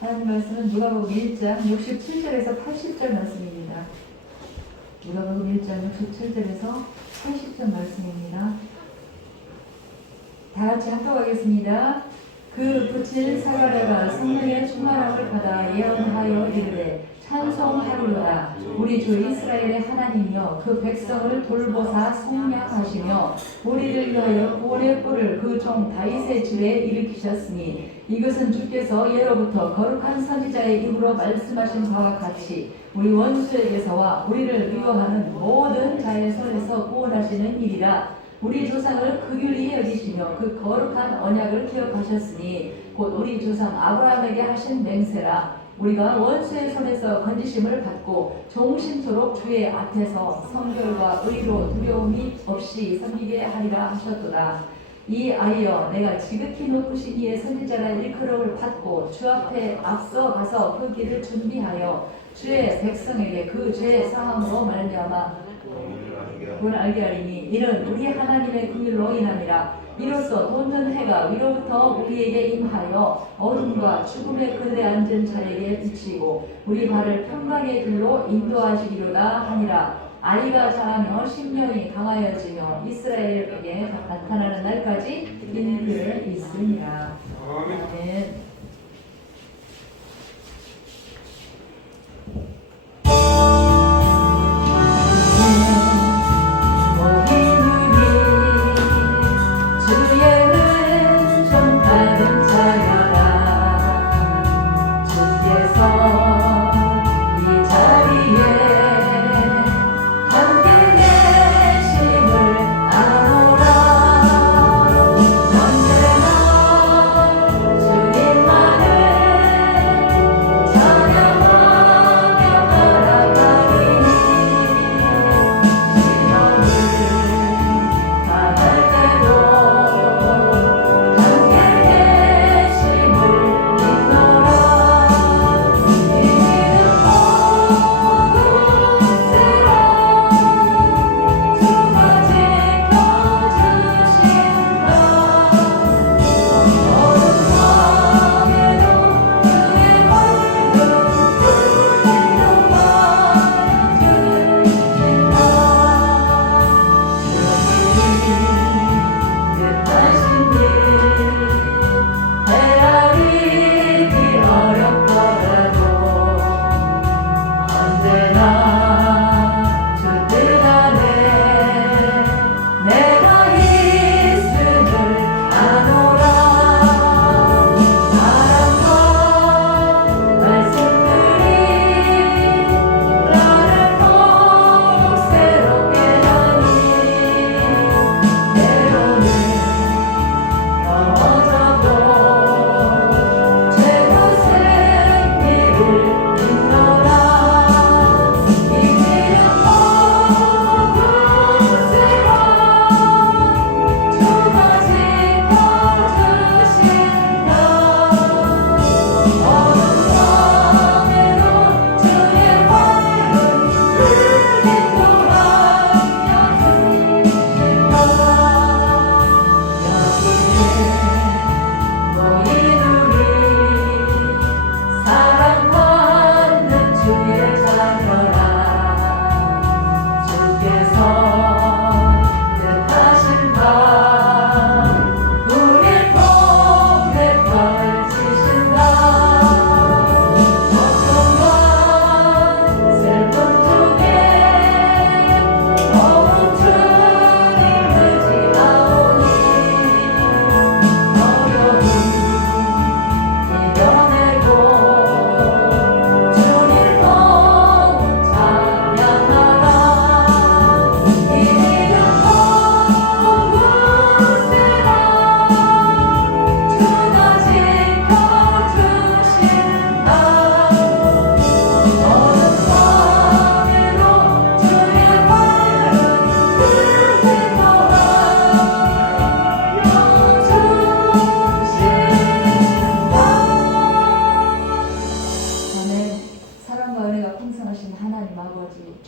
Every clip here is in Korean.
하나님 말씀은 누가복음 1장 67절에서 80절 말씀입니다. 누가복음 1장 67절에서 80절 말씀입니다. 다 같이 합독하겠습니다. 그 붙일 사가랴가 성령의 충만함을 받아 예언하여 이르되 찬송하리로다. 우리 주 이스라엘의 하나님이여 그 백성을 돌보사 속량하시며 우리를 위하여 구원의 뿔을 그 종 다윗의 집에 일으키셨으니 이것은 주께서 예로부터 거룩한 선지자의 입으로 말씀하신 바와 같이 우리 원수에게서와 우리를 미워하는 모든 자의 손에서 구원하시는 일이라. 우리 조상을 극률히 여기시며 그 거룩한 언약을 기억하셨으니 곧 우리 조상 아브라함에게 하신 맹세라. 우리가 원수의 손에서 건지심을 받고 종신토록 주의 앞에서 성결과 의로 두려움이 없이 섬기게 하리라 하셨도다. 이 아이여 내가 지극히 높으신 이의 선지자라 일컬음을 받고 주 앞에 앞서 가서 그 길을 준비하여 주의 백성에게 그 죄의 사함으로 말미암아 그걸 알게 하리니 이는 우리 하나님의 긍휼로 인함이라. 이로써 돋는 해가 위로부터 우리에게 임하여 어둠과 죽음의 그늘에 앉은 자에게 비치고 우리 발을 평강의 길로 인도하시기로다 하니라. 아이가 자라며 심령이 강하여지며 이스라엘에게 나타나는 날까지 인그 있으니라. 아멘.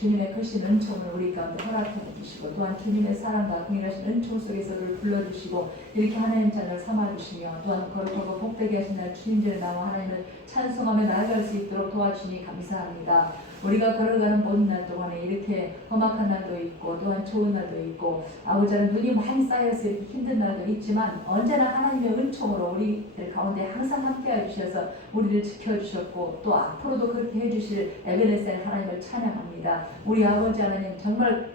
주님의 크신 은총을 우리 가운데 허락해 주시옵소서. 주시고 또한 주님의 사랑과 동일하신 은총 속에서를 불러주시고 이렇게 하나님 자녀를 삼아주시며 또한 거룩하고 복되게 하신 날 주님들의 나와 하나님을 찬송하며 나아갈 수 있도록 도와주시니 감사합니다. 우리가 걸어가는 모든 날 동안에 이렇게 험악한 날도 있고 또한 좋은 날도 있고 아버지는 눈이 많이 쌓여서 이렇게 힘든 날도 있지만 언제나 하나님의 은총으로 우리들 가운데 항상 함께해 주셔서 우리를 지켜주셨고 또 앞으로도 그렇게 해주실 에베네셀 하나님을 찬양합니다. 우리 아버지 하나님 정말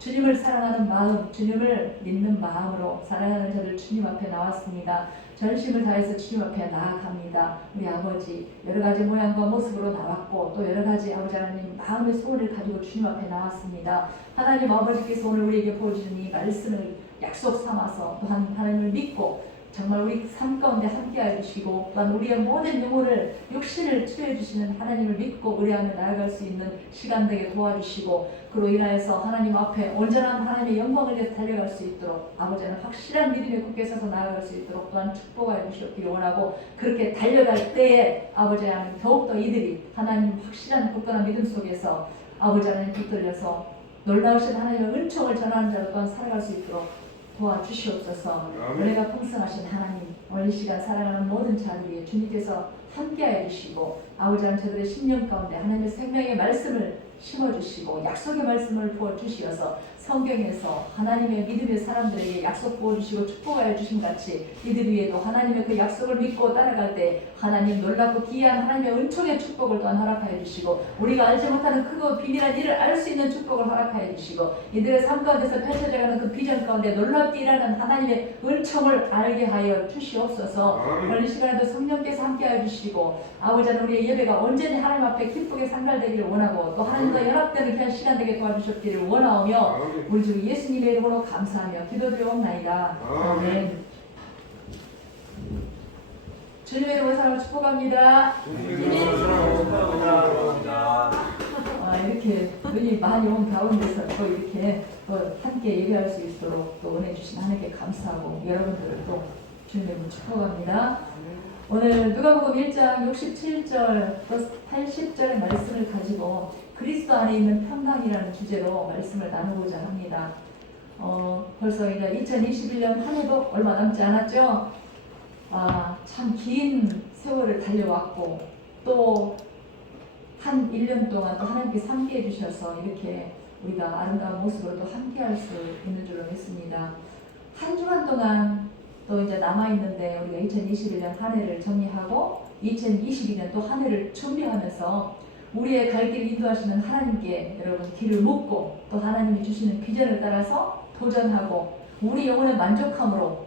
주님을 사랑하는 마음, 주님을 믿는 마음으로 사랑하는 저들 주님 앞에 나왔습니다. 전심을 다해서 주님 앞에 나아갑니다. 우리 아버지 여러 가지 모양과 모습으로 나왔고 또 여러 가지 아버지 하나님 마음의 소원을 가지고 주님 앞에 나왔습니다. 하나님 아버지께서 오늘 우리에게 보여주신 이 말씀을 약속 삼아서 또한 하나님을 믿고 정말 우리 삶 가운데 함께해 주시고 또한 우리의 모든 영혼을 육신을 치유해 주시는 하나님을 믿고 우리하며 나아갈 수 있는 시간 되게 도와주시고 그로 인하여서 하나님 앞에 온전한 하나님의 영광을 위해서 달려갈 수 있도록 아버지는 확실한 믿음에 굳게 서서 나아갈 수 있도록 또한 축복하여 주시기를 원하고 그렇게 달려갈 때에 아버지 하나님 더욱더 이들이 하나님 확실한 굳건한 믿음 속에서 아버지 하나님 붙들려서 놀라우신 하나님의 은총을 전하는 자로 또한 살아갈 수 있도록 도와주시옵소서. 은혜가 풍성하신 하나님 오늘 이 시간 사랑하는 모든 자들 위해 주님께서 함께하여 주시고 아버지 하나님 저들의 심령 가운데 하나님의 생명의 말씀을 심어주시고 약속의 말씀을 부어주시어서 성경에서 하나님의 믿음의 사람들에게 약속 부어주시고 축복하여 주신 같이 이들 위에도 하나님의 그 약속을 믿고 따라갈 때 하나님 놀랍고 귀한 하나님의 은총의 축복을 또한 허락하여 주시고 우리가 알지 못하는 크고 비밀한 일을 알 수 있는 축복을 허락하여 주시고 이들의 삶 가운데서 펼쳐져가는 그 비전 가운데 놀랍게 일하는 하나님의 은총을 알게 하여 주시옵소서. 오늘 이 시간에도 성령께서 함께하여 주시고 아버지 하나님 우리의 예배가 온전히 하나님 앞에 기쁘게 상달되기를 원하고 또 하나님과 연합되는 귀한 시간 되게 도와주셨기를 원하오며 우리 주 예수님의 이름으로 감사하며 기도드리옵나이다. 아멘. 주님의 이름으로 사랑을 축복합니다. 이렇게 눈이 많이 온 가운데서 또 이렇게 함께 예배할 수 있도록 또 은혜 주신 하나님께 감사하고 여러분들을 또 주님의 이름으로 축복합니다. 오늘 누가복음 1장 67절 또 80절의 말씀을 가지고 그리스도 안에 있는 평강이라는 주제로 말씀을 나누고자 합니다. 벌써 이제 2021년 한 해도 얼마 남지 않았죠? 참 긴 세월을 달려왔고 또 한 1년 동안 또 하나님께서 함께해 주셔서 이렇게 우리가 아름다운 모습으로 또 함께할 수 있는 줄로 믿습니다. 한 주간 동안 또 이제 남아있는데 우리가 2021년 한 해를 정리하고 2022년 또 한 해를 준비하면서 우리의 갈 길 인도하시는 하나님께 여러분 길을 묻고 또 하나님이 주시는 비전을 따라서 도전하고 우리 영혼의 만족함으로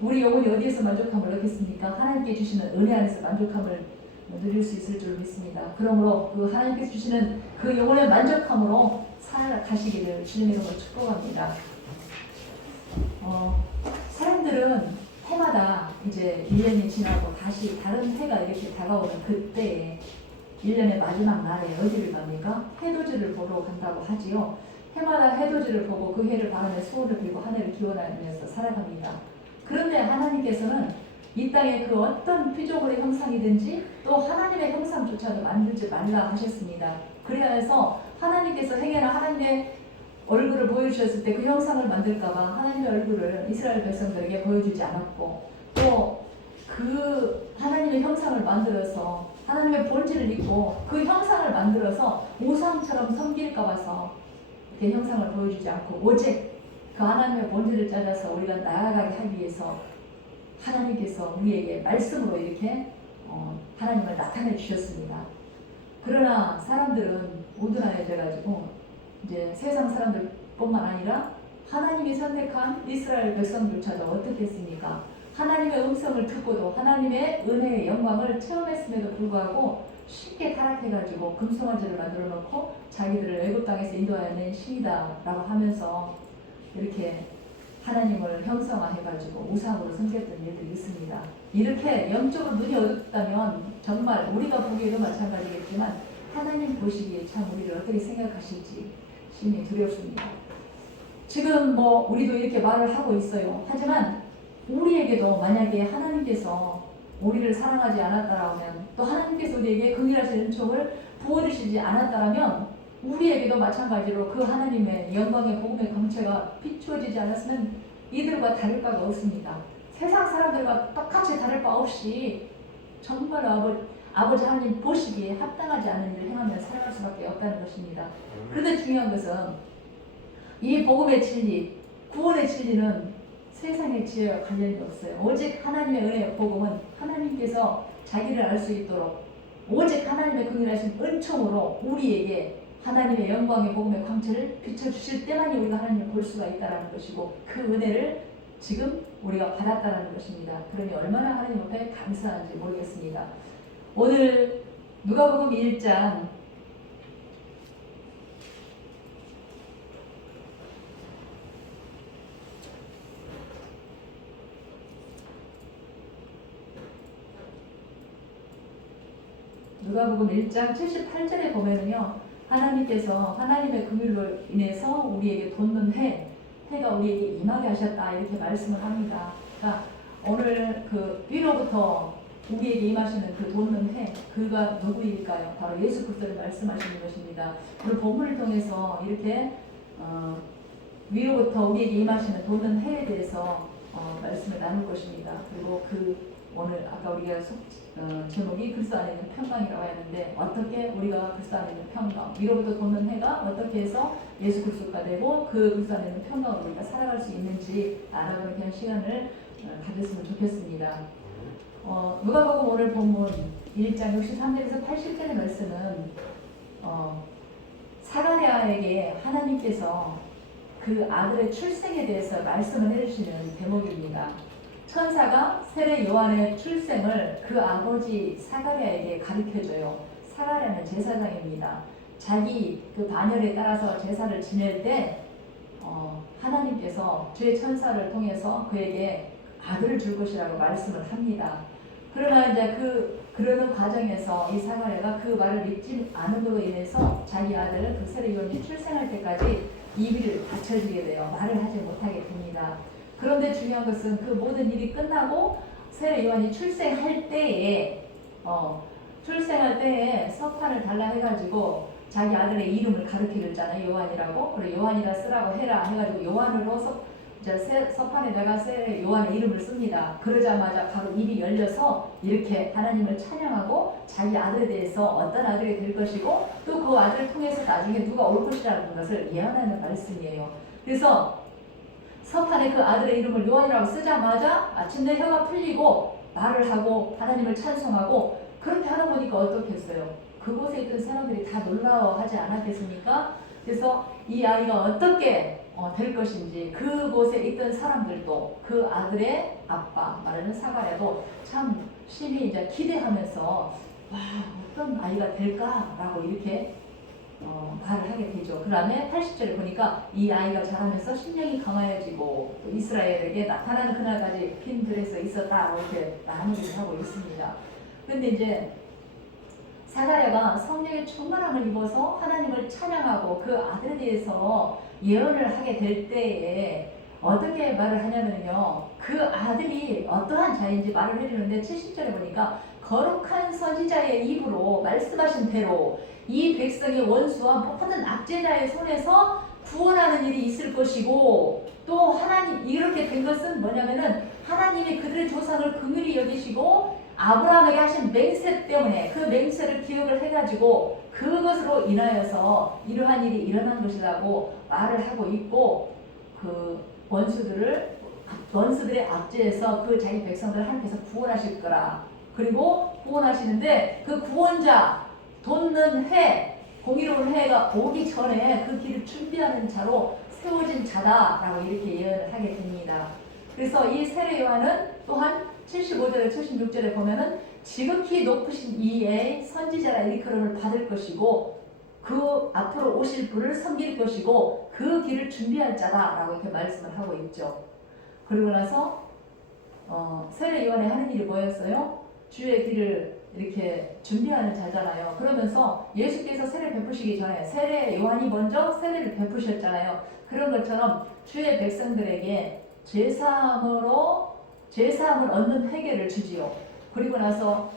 우리 영혼이 어디에서 만족함을 얻겠습니까? 하나님께 주시는 은혜 안에서 만족함을 누릴 수 있을 줄 믿습니다. 그러므로 그 하나님께서 주시는 그 영혼의 만족함으로 살아가시기를 주님의 이름으로 축복합니다. 사람들은 해마다 이제 1년이 지나고 다시 다른 해가 이렇게 다가오는 그때에 1년의 마지막 날에 어디를 갑니까? 해돋이를 보러 간다고 하지요. 해마다 해돋이를 보고 그 해를 바라며 소원을 빌고 한 해를 기원하면서 살아갑니다. 그런데 하나님께서는 이 땅에 그 어떤 피조물의 형상이든지 또 하나님의 형상조차도 만들지 말라 하셨습니다. 그래서 하나님께서 행해나 하나님의 얼굴을 보여주셨을 때 그 형상을 만들까봐 하나님의 얼굴을 이스라엘 백성들에게 보여주지 않았고 또 그 하나님의 형상을 만들어서 하나님의 본질을 잊고 그 형상을 만들어서 우상처럼 섬길까 봐서 이렇게 형상을 보여주지 않고 오직 그 하나님의 본질을 찾아서 우리가 나아가게 하기 위해서 하나님께서 우리에게 말씀으로 이렇게 하나님을 나타내 주셨습니다. 그러나 사람들은 우둔하여져가지고 이제 세상 사람들뿐만 아니라 하나님이 선택한 이스라엘 백성조차도 어떻게 했습니까? 하나님의 음성을 듣고도 하나님의 은혜의 영광을 체험했음에도 불구하고 쉽게 타락해가지고 금송아지를 만들어 놓고 자기들을 애굽 땅에서 인도하여낸 신이다라고 하면서 이렇게 하나님을 형성화해가지고 우상으로 섬겼던 일들이 있습니다. 이렇게 영적으로 눈이 어둡다면 정말 우리가 보기에도 마찬가지겠지만 하나님 보시기에 참 우리를 어떻게 생각하실지 심히 두렵습니다. 지금 우리도 이렇게 말을 하고 있어요. 하지만 우리에게도 만약에 하나님께서 우리를 사랑하지 않았다라면 또 하나님께서 우리에게 긍휼하신 은총을 부어주시지 않았다라면 우리에게도 마찬가지로 그 하나님의 영광의 복음의 광채가 비추어지지 않았으면 이들과 다를 바가 없습니다. 세상 사람들과 똑같이 다를 바 없이 정말 아버지 하나님 보시기에 합당하지 않은 일을 행하며 살아갈 수밖에 없다는 것입니다. 그런데 중요한 것은 이 복음의 진리, 구원의 진리는 세상의 지혜와 관련이 없어요. 오직 하나님의 은혜의 복음은 하나님께서 자기를 알 수 있도록 오직 하나님의 긍휼하신 은총으로 우리에게 하나님의 영광의 복음의 광채를 비춰주실 때만이 우리가 하나님을 볼 수가 있다는 것이고 그 은혜를 지금 우리가 받았다는 것입니다. 그러니 얼마나 하나님 앞에 감사한지 모르겠습니다. 오늘 누가복음 1장 누가복음 1장 78절에 보면은요, 하나님께서 하나님의 긍휼로 인해서 우리에게 돋는 해가 우리에게 임하게 하셨다 이렇게 말씀을 합니다. 그러니까 오늘 그 위로부터 우리에게 임하시는 그 돋는 해, 그가 누구일까요? 바로 예수 그리스도를 말씀하시는 것입니다. 오늘 본문을 통해서 이렇게 위로부터 우리에게 임하시는 돋는 해에 대해서 말씀을 나눌 것입니다. 그리고 오늘 아까 우리가 제목이 그리스도 안에 있는 평강이라고 했는데 어떻게 우리가 그리스도 안에 있는 평강, 위로부터 돋는 해가 어떻게 해서 예수 그리스도가 되고 그 그리스도 안에 있는 평강으로 우리가 살아갈 수 있는지 알아보는 그런 시간을 가졌으면 좋겠습니다. 누가복음 오늘 본문 1장 63절에서 80절의 말씀은 사가랴에게 하나님께서 그 아들의 출생에 대해서 말씀을 해주시는 대목입니다. 천사가 세례 요한의 출생을 그 아버지 사가랴에게 가르쳐줘요. 사가랴는 제사장입니다. 자기 그 반열에 따라서 제사를 지낼 때 하나님께서 주의 천사를 통해서 그에게 아들을 줄 것이라고 말씀을 합니다. 그러나 이제 그러는 과정에서 이 사가랴가 그 말을 믿지 않음으로 인해서 자기 아들 그 세례 요한이 출생할 때까지 입이 닫혀지게 돼요. 말을 하지 못하게 됩니다. 그런데 중요한 것은 그 모든 일이 끝나고 세례 요한이 출생할 때에 서판을 달라 해가지고 자기 아들의 이름을 가르쳐줬잖아요. 요한이라고. 그리고 요한이라 쓰라고 해라 해가지고 요한으로 서판에다가 세례 요한의 이름을 씁니다. 그러자마자 바로 입이 열려서 이렇게 하나님을 찬양하고 자기 아들에 대해서 어떤 아들이 될 것이고 또 그 아들을 통해서 나중에 누가 올 것이라는 것을 예언하는 말씀이에요. 그래서 서판에 그 아들의 이름을 요한이라고 쓰자마자 마침내 혀가 풀리고 말을 하고 하나님을 찬송하고 그렇게 하다 보니까 어떻겠어요? 그곳에 있던 사람들이 다 놀라워하지 않았겠습니까? 그래서 이 아이가 어떻게 될 것인지 그곳에 있던 사람들도 그 아들의 아빠 말하는 사가랴도 참 심히 이제 기대하면서 와 어떤 아이가 될까라고 이렇게 말을 하게 되죠. 그 다음에 80절에 보니까 이 아이가 자라면서 심령이 강하여지고 이스라엘에게 나타나는 그날까지 핀 드레스가 있었다 이렇게 마무리를 하고 있습니다. 그런데 이제 사가랴가 성령의 충만함을 입어서 하나님을 찬양하고 그 아들에 대해서 예언을 하게 될 때에 어떻게 말을 하냐면요, 그 아들이 어떠한 자인지 말을 해주는데 70절에 보니까 거룩한 선지자의 입으로 말씀하신 대로 이 백성의 원수와 모든 압제자의 손에서 구원하는 일이 있을 것이고 또 하나님 이렇게 된 것은 뭐냐면은 하나님이 그들의 조상을 긍휼히 여기시고 아브라함에게 하신 맹세 때문에 그 맹세를 기억을 해가지고 그것으로 인하여서 이러한 일이 일어난 것이라고 말을 하고 있고 그 원수들의 압제에서 그 자기 백성들을 하나님께서 구원하실 거라. 그리고 구원하시는데 그 구원자 돋는 해, 공의로운 해가 오기 전에 그 길을 준비하는 자로 세워진 자다라고 이렇게 예언을 하게 됩니다. 그래서 이 세례 요한은 또한 75절에 76절에 보면은 지극히 높으신 이의 선지자라 일컬음을 받을 것이고 그 앞으로 오실 분을 섬길 것이고 그 길을 준비할 자다라고 이렇게 말씀을 하고 있죠. 그리고 나서 세례 요한이 하는 일이 뭐였어요? 주의 길을 이렇게 준비하는 자잖아요. 그러면서 예수께서 세례 베푸시기 전에 세례 요한이 먼저 세례를 베푸셨잖아요. 그런 것처럼 주의 백성들에게 죄사함을 얻는 회개를 주지요. 그리고 나서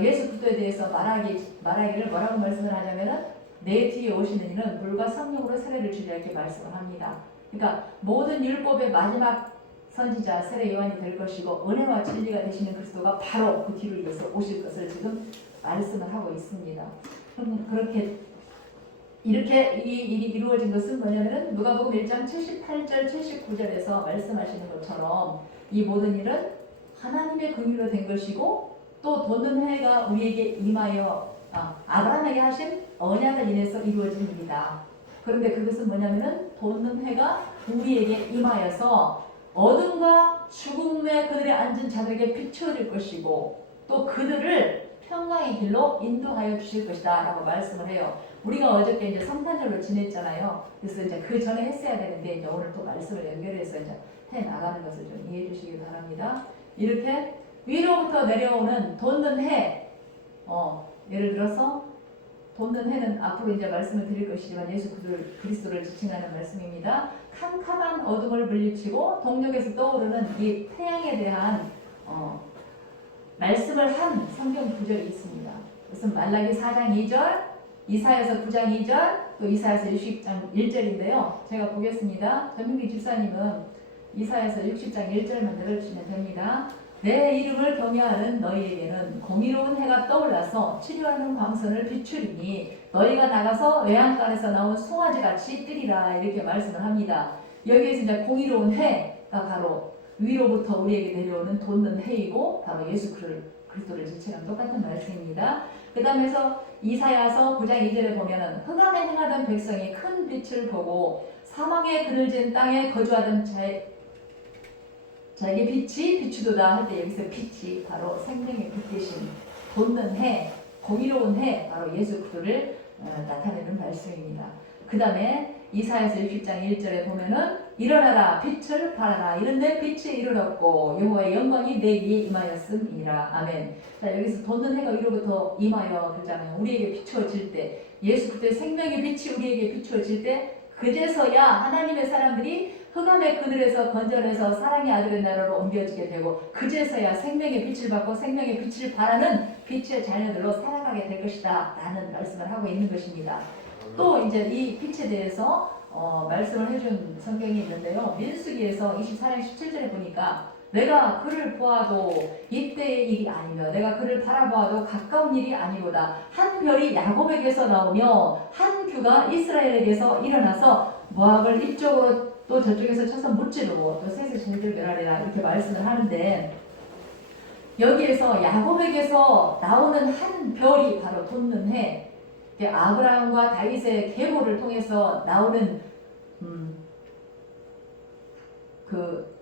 예수 그리스도에 대해서 말하기를 뭐라고 말씀을 하냐면은 내 뒤에 오시는 이는 물과 성령으로 세례를 주리라 이렇게 말씀을 합니다. 그러니까 모든 율법의 마지막 선지자 세례 요한이 될 것이고 은혜와 진리가 되시는 그리스도가 바로 그 뒤를 이어서 오실 것을 지금 말씀을 하고 있습니다. 그럼 그렇게 이렇게 이 일이 이루어진 것은 뭐냐면은 누가복음 1장 78절 79절에서 말씀하시는 것처럼 이 모든 일은 하나님의 긍휼로 된 것이고 또 돕는 해가 우리에게 임하여 아브라함에게 하신 언약을 인해서 이루어진 일이다. 그런데 그것은 뭐냐면은 돕는 해가 우리에게 임하여서 어둠과 죽음의 그늘에 앉은 자들에게 비추어질 것이고 또 그들을 평강의 길로 인도하여 주실 것이다 라고 말씀을 해요. 우리가 어저께 이제 성탄절로 지냈잖아요. 그래서 이제 그 전에 했어야 되는데 이제 오늘 또 말씀을 연결해서 이제 해 나가는 것을 좀 이해해 주시기 바랍니다. 이렇게 위로부터 내려오는 돋는 해, 예를 들어서 돋는 해는 앞으로 이제 말씀을 드릴 것이지만 예수 그리스도를 지칭하는 말씀입니다. 캄캄한 어둠을 물리치고 동력에서 떠오르는 이 태양에 대한 말씀을 한 성경 구절이 있습니다. 그것은 말라기 4장 2절, 이사야서 9장 2절, 또 이사야서 60장 1절인데요. 제가 보겠습니다. 전민기 집사님은 이사야서 60장 1절만 들어주시면 됩니다. 내 이름을 경외하는 너희에게는 공의로운 해가 떠올라서 치료하는 광선을 비추리니 너희가 나가서 외양간에서 나온 송아지같이 뜨리라 이렇게 말씀을 합니다. 여기에서 이제 공의로운 해가 바로 위로부터 우리에게 내려오는 돋는 해이고 바로 예수 그리스도를 지칭하는 똑같은 말씀입니다. 그 다음에서 이사야서 9장 2절에 보면은 흑암에 행하던 백성이 큰 빛을 보고 사망에 그늘진 땅에 거주하던 자에게 빛이 비추도다 할 때 여기서 빛이 바로 생명의 빛 대신 돋는 해, 공의로운 해, 바로 예수 그리스도를 나타내는 말씀입니다. 그 다음에 이사야서 60장 1절에 보면은 일어나라 빛을 발하라 이른데 빛이 이르렀고 여호와의 영광이 내 위에 임하였음이니라. 아멘. 자, 여기서 돋는 해가 위로부터 임하여 그러잖아요. 우리에게 비추어질 때 예수 그리스도의 생명의 빛이 우리에게 비추어질 때 그제서야 하나님의 사람들이 흑암의 그늘에서 건져내서 사랑의 아들의 나라로 옮겨지게 되고 그제서야 생명의 빛을 받고 생명의 빛을 발하는 빛의 자녀들로 살아가게 될 것이다 라는 말씀을 하고 있는 것입니다. 또 이제 이 빛에 대해서 말씀을 해준 성경이 있는데요. 민수기에서 24장 17절에 보니까 내가 그를 보아도 이때의 일이 아니며 내가 그를 바라보아도 가까운 일이 아니로다. 한 별이 야곱에게서 나오며 한 규가 이스라엘에게서 일어나서 모압을 이쪽으로 또 저쪽에서 쳐서 무찌르고 또 셋을 질질 멸하리라 이렇게 말씀을 하는데 여기에서 야곱에게서 나오는 한 별이 바로 돋는 해 아브라함과 다윗의 계보를 통해서 나오는 그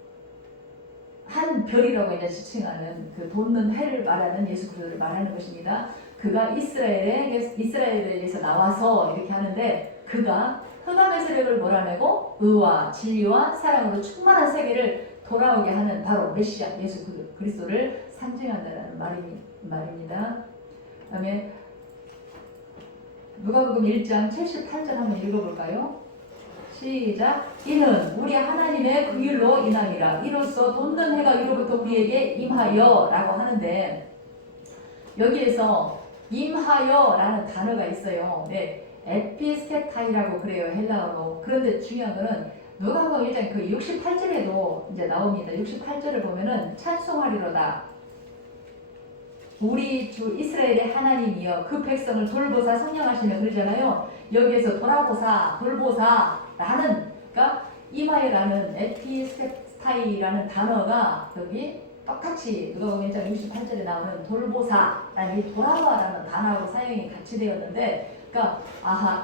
한 별이라고 이제 지칭하는 그 돋는 해를 말하는 예수 그리스도를 말하는 것입니다. 그가 이스라엘에게서 나와서 이렇게 하는데 그가 흑암의 세력을 몰아내고 의와 진리와 사랑으로 충만한 세계를 돌아오게 하는 바로 메시아 예수 그리스도를 상징한다는 말입니다. 그다음에 누가복음 1장 78절 한번 읽어볼까요? 시작. 이는 우리 하나님의 긍휼로 인함이라. 이로써 돋는 해가 위로부터 우리에게 임하여 라고 하는데 여기에서 임하여 라는 단어가 있어요. 네, 에피스케타이라고 그래요. 헬라어로. 그런데 중요한 거는 누가복음 1장 그 68절에도 이제 나옵니다. 68절을 보면은 찬송하리로다. 우리 주 이스라엘의 하나님이여 그 백성을 돌보사 성령하시며 그러잖아요. 여기에서 돌아보사, 돌보사라는 그러니까 임하여라는 에피스타이라는 단어가 여기 똑같이 누가복음 1장 68절에 나오는 돌보사라는 이 돌아와라는 단어하고 사용이 같이 되었는데 그러니까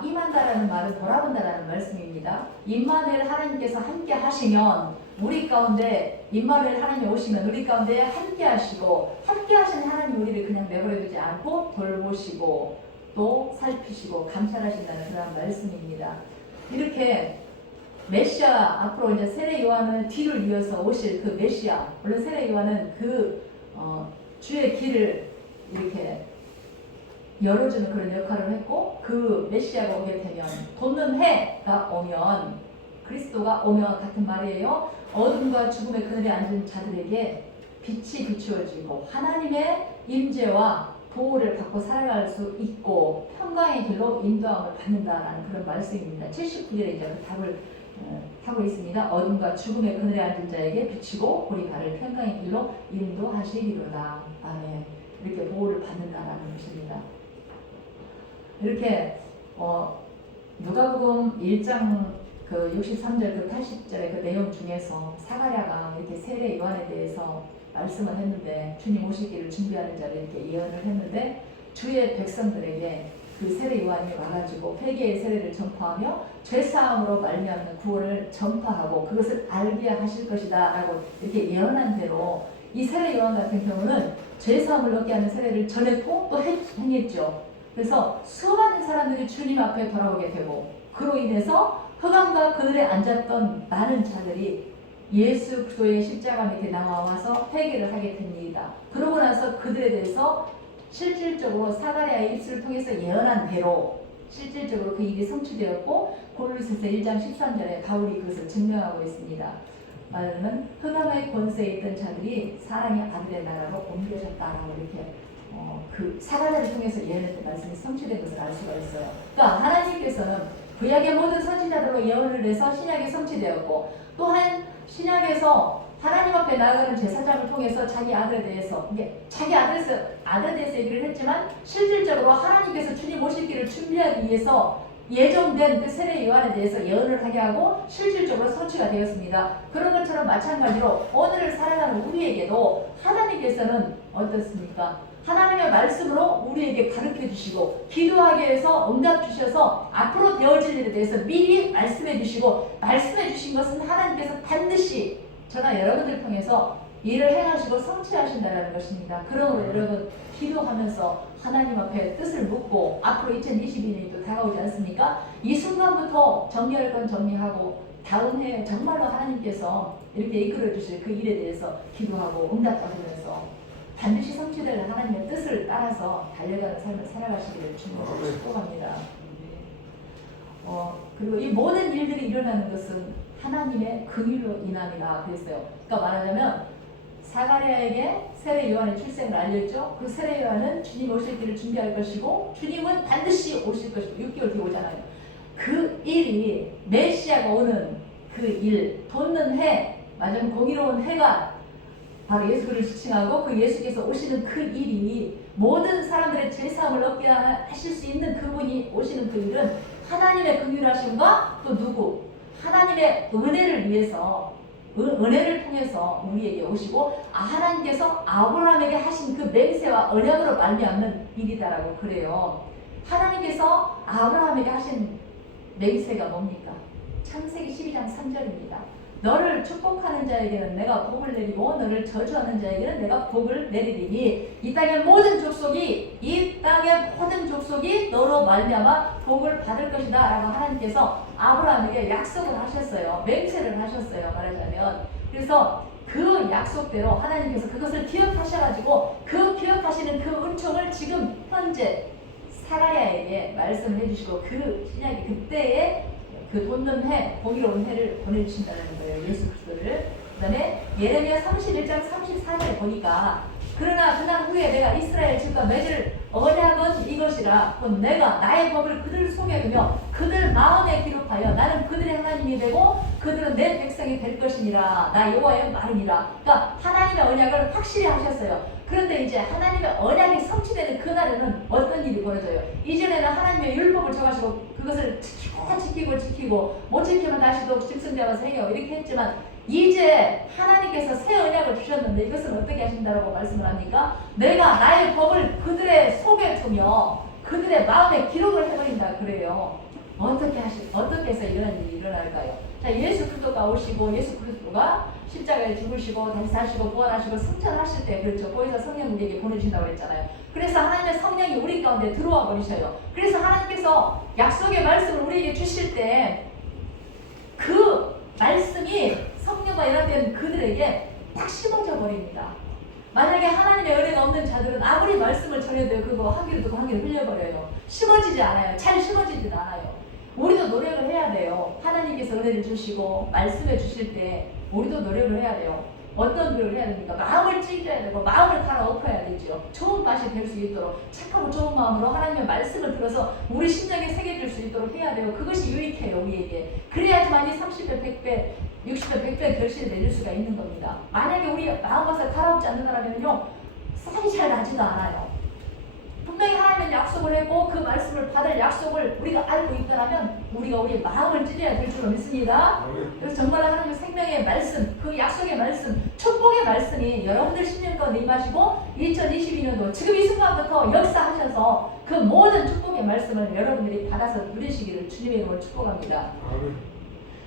임한다라는 말은 돌아본다라는 말씀입니다. 임마누엘 하나님께서 함께 하시면 우리 가운데 임마누엘 하나님 오시면 우리 가운데 함께 하시고 함께 하시는 하나님 우리를 그냥 내버려 두지 않고 돌보시고 또 살피시고 감찰하신다는 그런 말씀입니다. 이렇게 메시아 앞으로 이제 세례 요한은 뒤를 이어서 오실 그 메시아 물론 세례 요한은 그 주의 길을 이렇게 열어주는 그런 역할을 했고 그 메시아가 오게 되면 돋는 해가 오면 그리스도가 오면 같은 말이에요. 어둠과 죽음의 그늘에 앉은 자들에게 빛이 비추어지고 하나님의 임재와 보호를 받고 살아갈 수 있고 평강의 길로 인도함을 받는다라는 그런 말씀입니다. 79절에 이제 그 답을 하고 있습니다. 어둠과 죽음의 그늘에 앉은 자에게 비치고 우리 발을 평강의 길로 인도하시리로다. 아멘. 이렇게 보호를 받는다라는 것입니다. 이렇게 누가복음 1장 그 63절 그 80절의 그 내용 중에서 사가랴가 이렇게 세례 요한에 대해서 말씀을 했는데 주님 오시기를 준비하는 자를 이렇게 예언을 했는데 주의 백성들에게 그 세례 요한이 와가지고 회개의 세례를 전파하며 죄사함으로 말미암는 구원을 전파하고 그것을 알게 하실 것이다 라고 이렇게 예언한 대로 이 세례 요한 같은 경우는 죄사함을 얻게 하는 세례를 전했고 또 행했죠. 그래서 수많은 사람들이 주님 앞에 돌아오게 되고 그로 인해서 흑암과 그늘에 앉았던 많은 자들이 예수 그리스도의 십자가 밑에 나와서 회개를 하게 됩니다. 그러고 나서 그들에 대해서 실질적으로 사가랴의 입술을 통해서 예언한 대로 실질적으로 그 일이 성취되었고 고린도후서 1장 13절에 바울이 그것을 증명하고 있습니다. 말하자면 흑암의 권세에 있던 자들이 사랑의 아들의 나라로 옮겨졌다라고 이렇게 그 사가랴를 통해서 예언했던 말씀이 성취된 것을 알 수가 있어요. 그러니까 하나님께서는 구약의 모든 선지자들로 예언을 해서 신약이 성취되었고 또한 신약에서 하나님 앞에 나아가는 제사장을 통해서 자기 아들에 대해서 자기 아들에 대해서 얘기를 했지만 실질적으로 하나님께서 주님 오실 길을 준비하기 위해서 예정된 그 세례 요한에 대해서 예언을 하게 하고 실질적으로 성취가 되었습니다. 그런 것처럼 마찬가지로 오늘을 살아가는 우리에게도 하나님께서는 어떻습니까? 하나님의 말씀으로 우리에게 가르쳐 주시고 기도하게 해서 응답 주셔서 앞으로 되어질 일에 대해서 미리 말씀해 주시고 말씀해 주신 것은 하나님께서 반드시 저나 여러분들 통해서 일을 행하시고 성취하신다는 것입니다. 그러므로 여러분 기도하면서 하나님 앞에 뜻을 묻고 앞으로 2022년이 또 다가오지 않습니까? 이 순간부터 정리할 건 정리하고 다음 해에 정말로 하나님께서 이렇게 이끌어 주실 그 일에 대해서 기도하고 응답받으면서 반드시 성취될 하나님의 뜻을 따라서 달려가는 삶을 살아가시기를 주님으로 축복합니다. 그리고 이 모든 일들이 일어나는 것은 하나님의 긍휼로 인함이라 그랬어요. 그러니까 말하자면 사가랴에게 세례 요한의 출생을 알렸죠. 그 세례 요한은 주님 오실 길을 준비할 것이고 주님은 반드시 오실 것이고 6개월 뒤에 오잖아요. 그 일이 메시아가 오는 그 일, 돋는 해, 맞으면 공의로운 해가 바로 예수 그리스도를 지칭하고 그 예수께서 오시는 그 일이 모든 사람들의 죄사함을 얻게 하실 수 있는 그분이 오시는 그 일은 하나님의 긍휼하심과 또 누구? 하나님의 은혜를 위해서 은혜를 통해서 우리에게 오시고 하나님께서 아브라함에게 하신 그 맹세와 언약으로 말미암는 일이다라고 그래요. 하나님께서 아브라함에게 하신 맹세가 뭡니까? 창세기 12장 3절입니다. 너를 축복하는 자에게는 내가 복을 내리고 너를 저주하는 자에게는 내가 복을 내리리니 이 땅의 모든 족속이 너로 말미암아 복을 받을 것이다 라고 하나님께서 아브라함에게 약속을 하셨어요. 맹세를 하셨어요. 말하자면 그래서 그 약속대로 하나님께서 그것을 기억하셔가지고 그 기억하시는 그 은총을 지금 현재 사가랴에게 말씀을 해주시고 그 신약이 그때에 그 돋는 해, 공의로운 해를 보내주신다는 거예요. 예수 그리스도를. 그 다음에 예레미야 31장 34절에 보니까 그러나 그날 후에 내가 이스라엘 집과 맺을 언약은 이것이라. 그럼 내가 나의 법을 그들 속에 두며 그들 마음에 기록하여 나는 그들의 하나님이 되고 그들은 내 백성이 될 것이니라. 나 여호와의 말이니라. 그러니까 하나님의 언약을 확실히 하셨어요. 그런데 이제 하나님의 언약이 성취되는 그날에는 어떤 일이 벌어져요? 이전에는 하나님의 율법을 정하시고 그것을 지키고 못 지키면 다시 또 짐승 잡아서 행여 이렇게 했지만 이제 하나님께서 새 언약을 주셨는데 이것은 어떻게 하신다라고 말씀을 합니까? 내가 나의 법을 그들의 속에 두며 그들의 마음에 기록을 해버린다 그래요. 어떻게 해서 이런 일이 일어날까요? 자, 예수 그리스도가 오시고 예수 그리스도가 십자가에 죽으시고 다시 사시고 부활하시고 승천하실 때 그렇죠. 거기서 성령 우리에게 보내주신다고 그랬잖아요. 그래서 하나님의 성령이 우리 가운데 들어와 버리셔요. 그래서 하나님께서 약속의 말씀을 우리에게 주실 때 그 말씀이 성령과 연합된 그들에게 딱 심어져 버립니다. 만약에 하나님의 은혜가 없는 자들은 아무리 말씀을 전해도 그거 한 귀로 듣고 한 귀로 흘려버려요. 심어지지 않아요. 잘 심어지지 않아요. 우리도 노력을 해야 돼요. 하나님께서 은혜를 주시고 말씀해 주실 때 우리도 노력을 해야 돼요. 어떤 노력을 해야 됩니까? 마음을 찢어야 되고 마음을 갈아엎어야 되죠. 좋은 맛이 될 수 있도록 착하고 좋은 마음으로 하나님의 말씀을 들어서 우리 심령에 새겨질 수 있도록 해야 돼요. 그것이 유익해요, 우리에게. 그래야지만 이 30배, 100배, 60배, 100배 결실을 내릴 수가 있는 겁니다. 만약에 우리 마음밭을 갈아엎지 않는다면요, 쌀이 잘 나지도 않아요. 분명히 하나님은 약속을 했고 그 말씀을 받을 약속을 우리가 알고 있다면 우리가 우리의 마음을 찢어야 될 줄로 믿습니다. 그래서 정말 하나님의 생명의 말씀, 그 약속의 말씀, 축복의 말씀이 여러분들 10년 동안 임하시고 2022년도 지금 이 순간부터 역사하셔서 그 모든 축복의 말씀을 여러분들이 받아서 누리시기를 주님의 이름으로 축복합니다.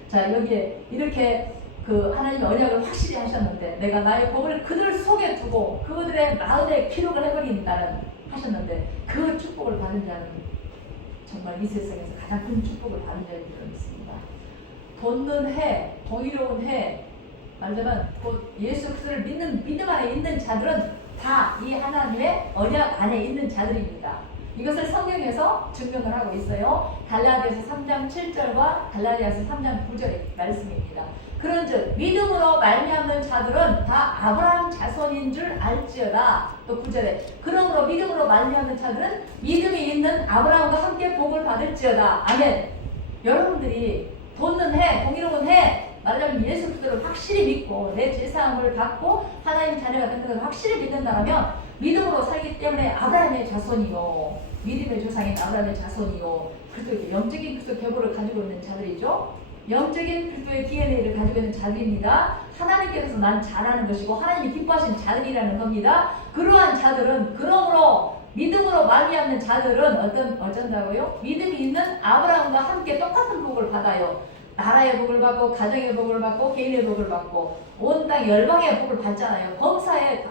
자, 여기에 이렇게 그 하나님의 언약을 확실히 하셨는데 내가 나의 복을 그들 속에 두고 그들의 마음에 기록을 해버린다는 하셨는데 그 축복을 받은 자는 정말 이 세상에서 가장 큰 축복을 받은 자들이 있습니다. 돕는 해, 동의로운 해, 말하자면 곧 예수 그리스도를 믿는 믿음 안에 있는 자들은 다 이 하나님의 언약 안에 있는 자들입니다. 이것을 성경에서 증명을 하고 있어요. 갈라디아서 3장 7절과 갈라디아서 3장 9절의 말씀입니다. 그런즉 믿음으로 말미암는 자들은 다 아브라함 자손인 줄 알지어다. 또 9절에 그러므로 믿음으로 말미암는 자들은 믿음이 있는 아브라함과 함께 복을 받을지어다. 아멘. 여러분들이 돕는 해, 공의로운 해, 말하자면 예수 그리스도를 확실히 믿고 내 죄사함을 받고 하나님 자녀가 된 것을 확실히 믿는다면 믿음으로 살기 때문에 아브라함의 자손이요, 믿음의 조상인 아브라함의 자손이요, 그리스도의 영적인 그리스도 계보를 가지고 있는 자들이죠. 영적인 그리스도의 DNA를 가지고 있는 자들입니다. 하나님께서 난 잘하는 것이고 하나님이 기뻐하신 자들이라는 겁니다. 그러한 자들은 그러므로 믿음으로 말미암는 자들은 어쩐다고요? 믿음이 있는 아브라함과 함께 똑같은 복을 받아요. 나라의 복을 받고 가정의 복을 받고 개인의 복을 받고 온 땅 열방의 복을 받잖아요. 범사에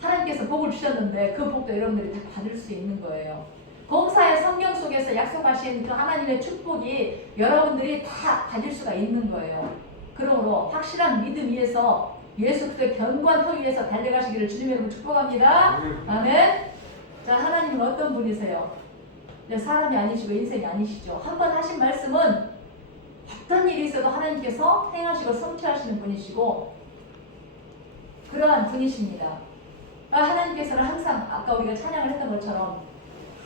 하나님께서 복을 주셨는데 그 복도 여러분들이 다 받을 수 있는 거예요. 범사의 성경 속에서 약속하신 그 하나님의 축복이 여러분들이 다 가질 수가 있는 거예요. 그러므로 확실한 믿음 위에서 예수 그리스도의 견고한 터 위에서 달려가시기를 주님의 이름으로 축복합니다. 아멘. 자, 하나님은 어떤 분이세요? 사람이 아니시고 인생이 아니시죠. 한번 하신 말씀은 어떤 일이 있어도 하나님께서 행하시고 성취하시는 분이시고 그러한 분이십니다. 하나님께서는 항상 아까 우리가 찬양을 했던 것처럼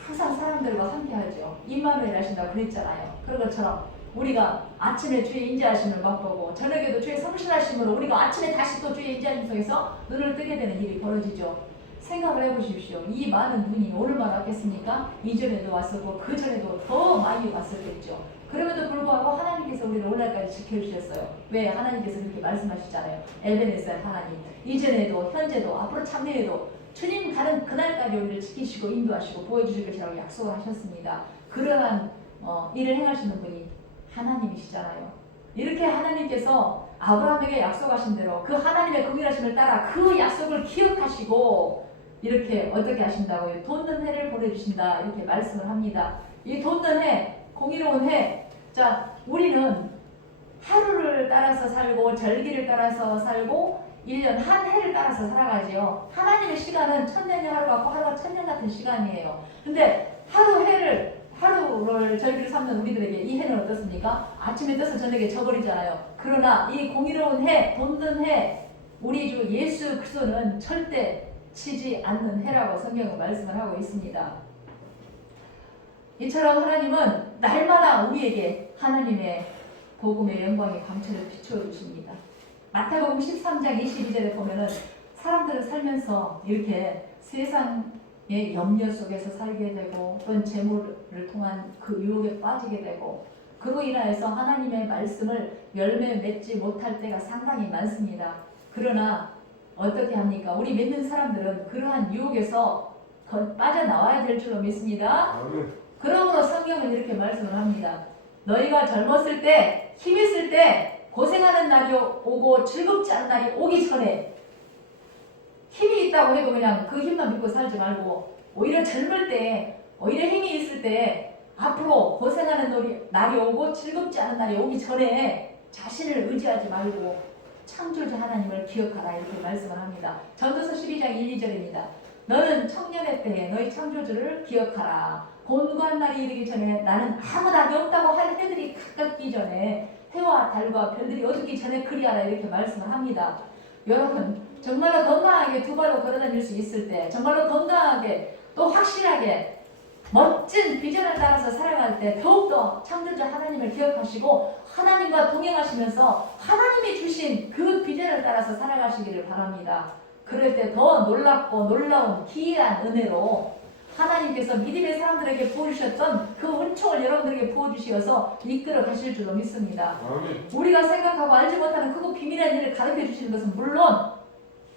항상 사람들과 함께하죠. 임마누엘 하신다고 그랬잖아요. 그런 것처럼 우리가 아침에 주의 인자하심을 맛보고 저녁에도 주의 성실하심으로 우리가 아침에 다시 또 주의 인자하심 속에서 눈을 뜨게 되는 일이 벌어지죠. 생각을 해보십시오. 이 많은 분이 오늘만 왔겠습니까? 이전에도 왔었고 그 전에도 더 많이 왔었겠죠. 그럼에도 불구하고 하나님께서 우리를 오늘까지 지켜주셨어요. 왜? 하나님께서 그렇게 말씀하시잖아요. 엘베네스의 하나님, 이전에도 현재도 앞으로 장래에도 주님 가는 그날까지 우리를 지키시고 인도하시고 보여주실 것이라고 약속을 하셨습니다. 그러한 일을 행하시는 분이 하나님이시잖아요. 이렇게 하나님께서 아브라함에게 약속하신 대로 그 하나님의 긍휼하심을 따라 그 약속을 기억하시고 이렇게 어떻게 하신다고요? 돕는 해를 보내주신다 이렇게 말씀을 합니다. 이 돕는 해, 공의로운 해, 자 우리는 하루를 따라서 살고 절기를 따라서 살고 1년 한 해를 따라서 살아가지요. 하나님의 시간은 천년이 하루 같고 하루가 천년 같은 시간이에요. 근데 하루를 절기를 삼는 우리들에게 이 해는 어떻습니까? 아침에 떠서 저녁에 져버리잖아요. 그러나 이 공의로운 해, 돕는 해, 우리 주 예수 그리스도는 절대 치지 않는 해라고 성경은 말씀을 하고 있습니다. 이처럼 하나님은 날마다 우리에게 하나님의 복음의 영광의 광채를 비추어 주십니다. 마태복음 13장 22절에 보면은 사람들은 살면서 이렇게 세상의 염려 속에서 살게 되고 또는 재물을 통한 그 유혹에 빠지게 되고 그로 인하여서 하나님의 말씀을 열매 맺지 못할 때가 상당히 많습니다. 그러나 어떻게 합니까? 우리 믿는 사람들은 그러한 유혹에서 빠져나와야 될 줄로 믿습니다. 그러므로 성경은 이렇게 말씀을 합니다. 너희가 젊었을 때, 힘 있을 때 고생하는 날이 오고 즐겁지 않은 날이 오기 전에 힘이 있다고 해도 그냥 그 힘만 믿고 살지 말고 오히려 젊을 때, 오히려 힘이 있을 때 앞으로 고생하는 날이 오고 즐겁지 않은 날이 오기 전에 자신을 의지하지 말고 창조주 하나님을 기억하라 이렇게 말씀을 합니다. 전도서 12장 1, 2절입니다. 너는 청년의 때에 너희 창조주를 기억하라. 곤고한 날이 이르기 전에 나는 아무 낙이 없다고 할 해들이 가깝기 전에 해와 달과 별들이 어둡기 전에 그리하라 이렇게 말씀을 합니다. 여러분 정말로 건강하게 두 발로 걸어다닐 수 있을 때, 정말로 건강하게 또 확실하게 멋진 비전을 따라서 살아갈 때 더욱더 창조주 하나님을 기억하시고 하나님과 동행하시면서 하나님이 주신 그 비전을 따라서 살아가시기를 바랍니다. 그럴 때 더 놀랍고 놀라운 기이한 은혜로 하나님께서 믿음의 사람들에게 부어주셨던 그 은총을 여러분들에게 부어주시어서 이끌어 가실 줄로 믿습니다. 우리가 생각하고 알지 못하는 크고 비밀한 일을 가르쳐 주시는 것은 물론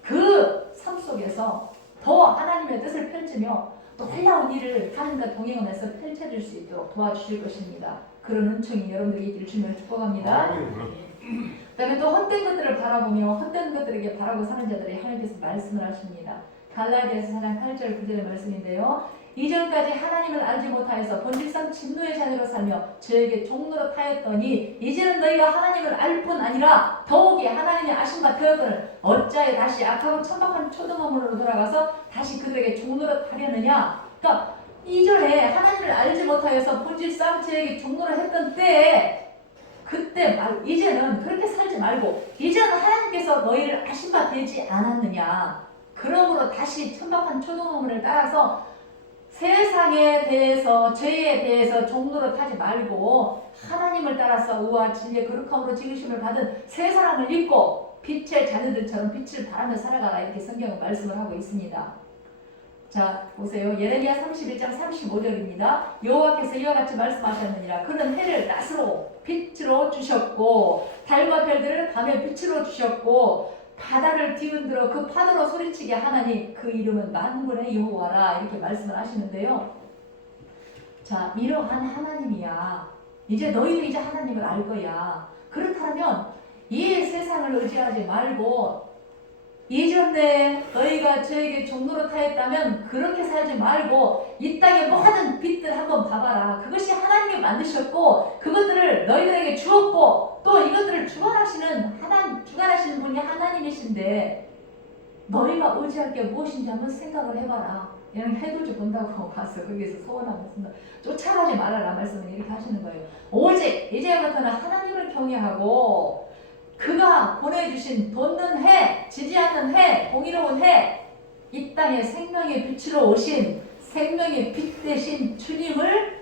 그 삶 속에서 더 하나님의 뜻을 펼치며 놀라운 일을 하나님과 동행하면서 펼쳐질 수 있도록 도와주실 것입니다. 그런 은총이 여러분들에게 있기를 주님을 축복합니다. 그 다음에 또 헛된 것들을 바라보며 헛된 것들에게 바라고 사는 자들이 하나님께서 말씀을 하십니다. 갈라디아서 4장 8절 9절의 말씀인데요. 이전까지 하나님을 알지 못하여서 본질상 진노의 자녀로 살며 저에게 종로로 타였더니 이제는 너희가 하나님을 알 뿐 아니라 더욱이 하나님의 아심과 되었거늘 어찌하여 다시 악하고 천박한 초등어물로 돌아가서 다시 그들에게 종로로 타려느냐. 그러니까 이전에 하나님을 알지 못하여서 본질상 저에게 종로를 했던 때에 그때 이제는 그렇게 살지 말고 이제는 하나님께서 너희를 아신 바 되지 않았느냐. 그러므로 다시 천박한 초등어물을 따라서 세상에 대해서 죄에 대해서 종로로 타지 말고 하나님을 따라서 의와 진리의 거룩함으로 지으심을 받은 새 사람을 입고 빛의 자녀들처럼 빛을 발하며 살아가라. 이렇게 성경은 말씀을 하고 있습니다. 자 보세요. 예레미야 31장 35절입니다. 여호와께서 이와 같이 말씀하셨느니라. 그는 해를 낮으로 빛으로 주셨고 달과 별들을 밤에 빛으로 주셨고 바다를 뒤흔들어 그 파도로 소리치게 하나니 그 이름은 만군의 여호와라. 이렇게 말씀을 하시는데요. 자 이러한 하나님이야. 이제 너희도 이제 하나님을 알 거야. 그렇다면 이 세상을 의지하지 말고 이전에 너희가 저에게 종로로 타였다면 그렇게 살지 말고 이 땅의 모든 빛들 한번 봐봐라. 그것이 하나님이 만드셨고 그것들을 너희들에게 주었고 또 이것들을 주관하시는 분이 하나님이신데 너희가 의지할 게 무엇인지 한번 생각을 해봐라. 그냥 해돋이 본다고 가서 거기에서 소원하겠습니다. 쫓아가지 말아라 말씀을 이렇게 하시는 거예요. 오직 이제부터는 하나님을 경외하고 그가 보내주신 돋는 해, 지지 않는 해, 공의로운 해, 이 땅에 생명의 빛으로 오신 생명의 빛 대신 주님을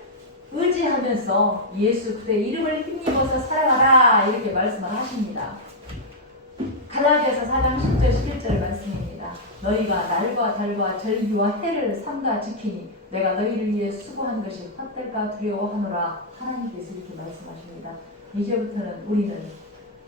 의지하면서 예수 그의 이름을 힘입어서 살아가라. 이렇게 말씀을 하십니다. 갈라디아서 4장 10절 11절 말씀입니다. 너희가 날과 달과 절기와 해를 삼가 지키니 내가 너희를 위해 수고한 것이 헛될까 두려워하노라. 하나님께서 이렇게 말씀하십니다. 이제부터는 우리는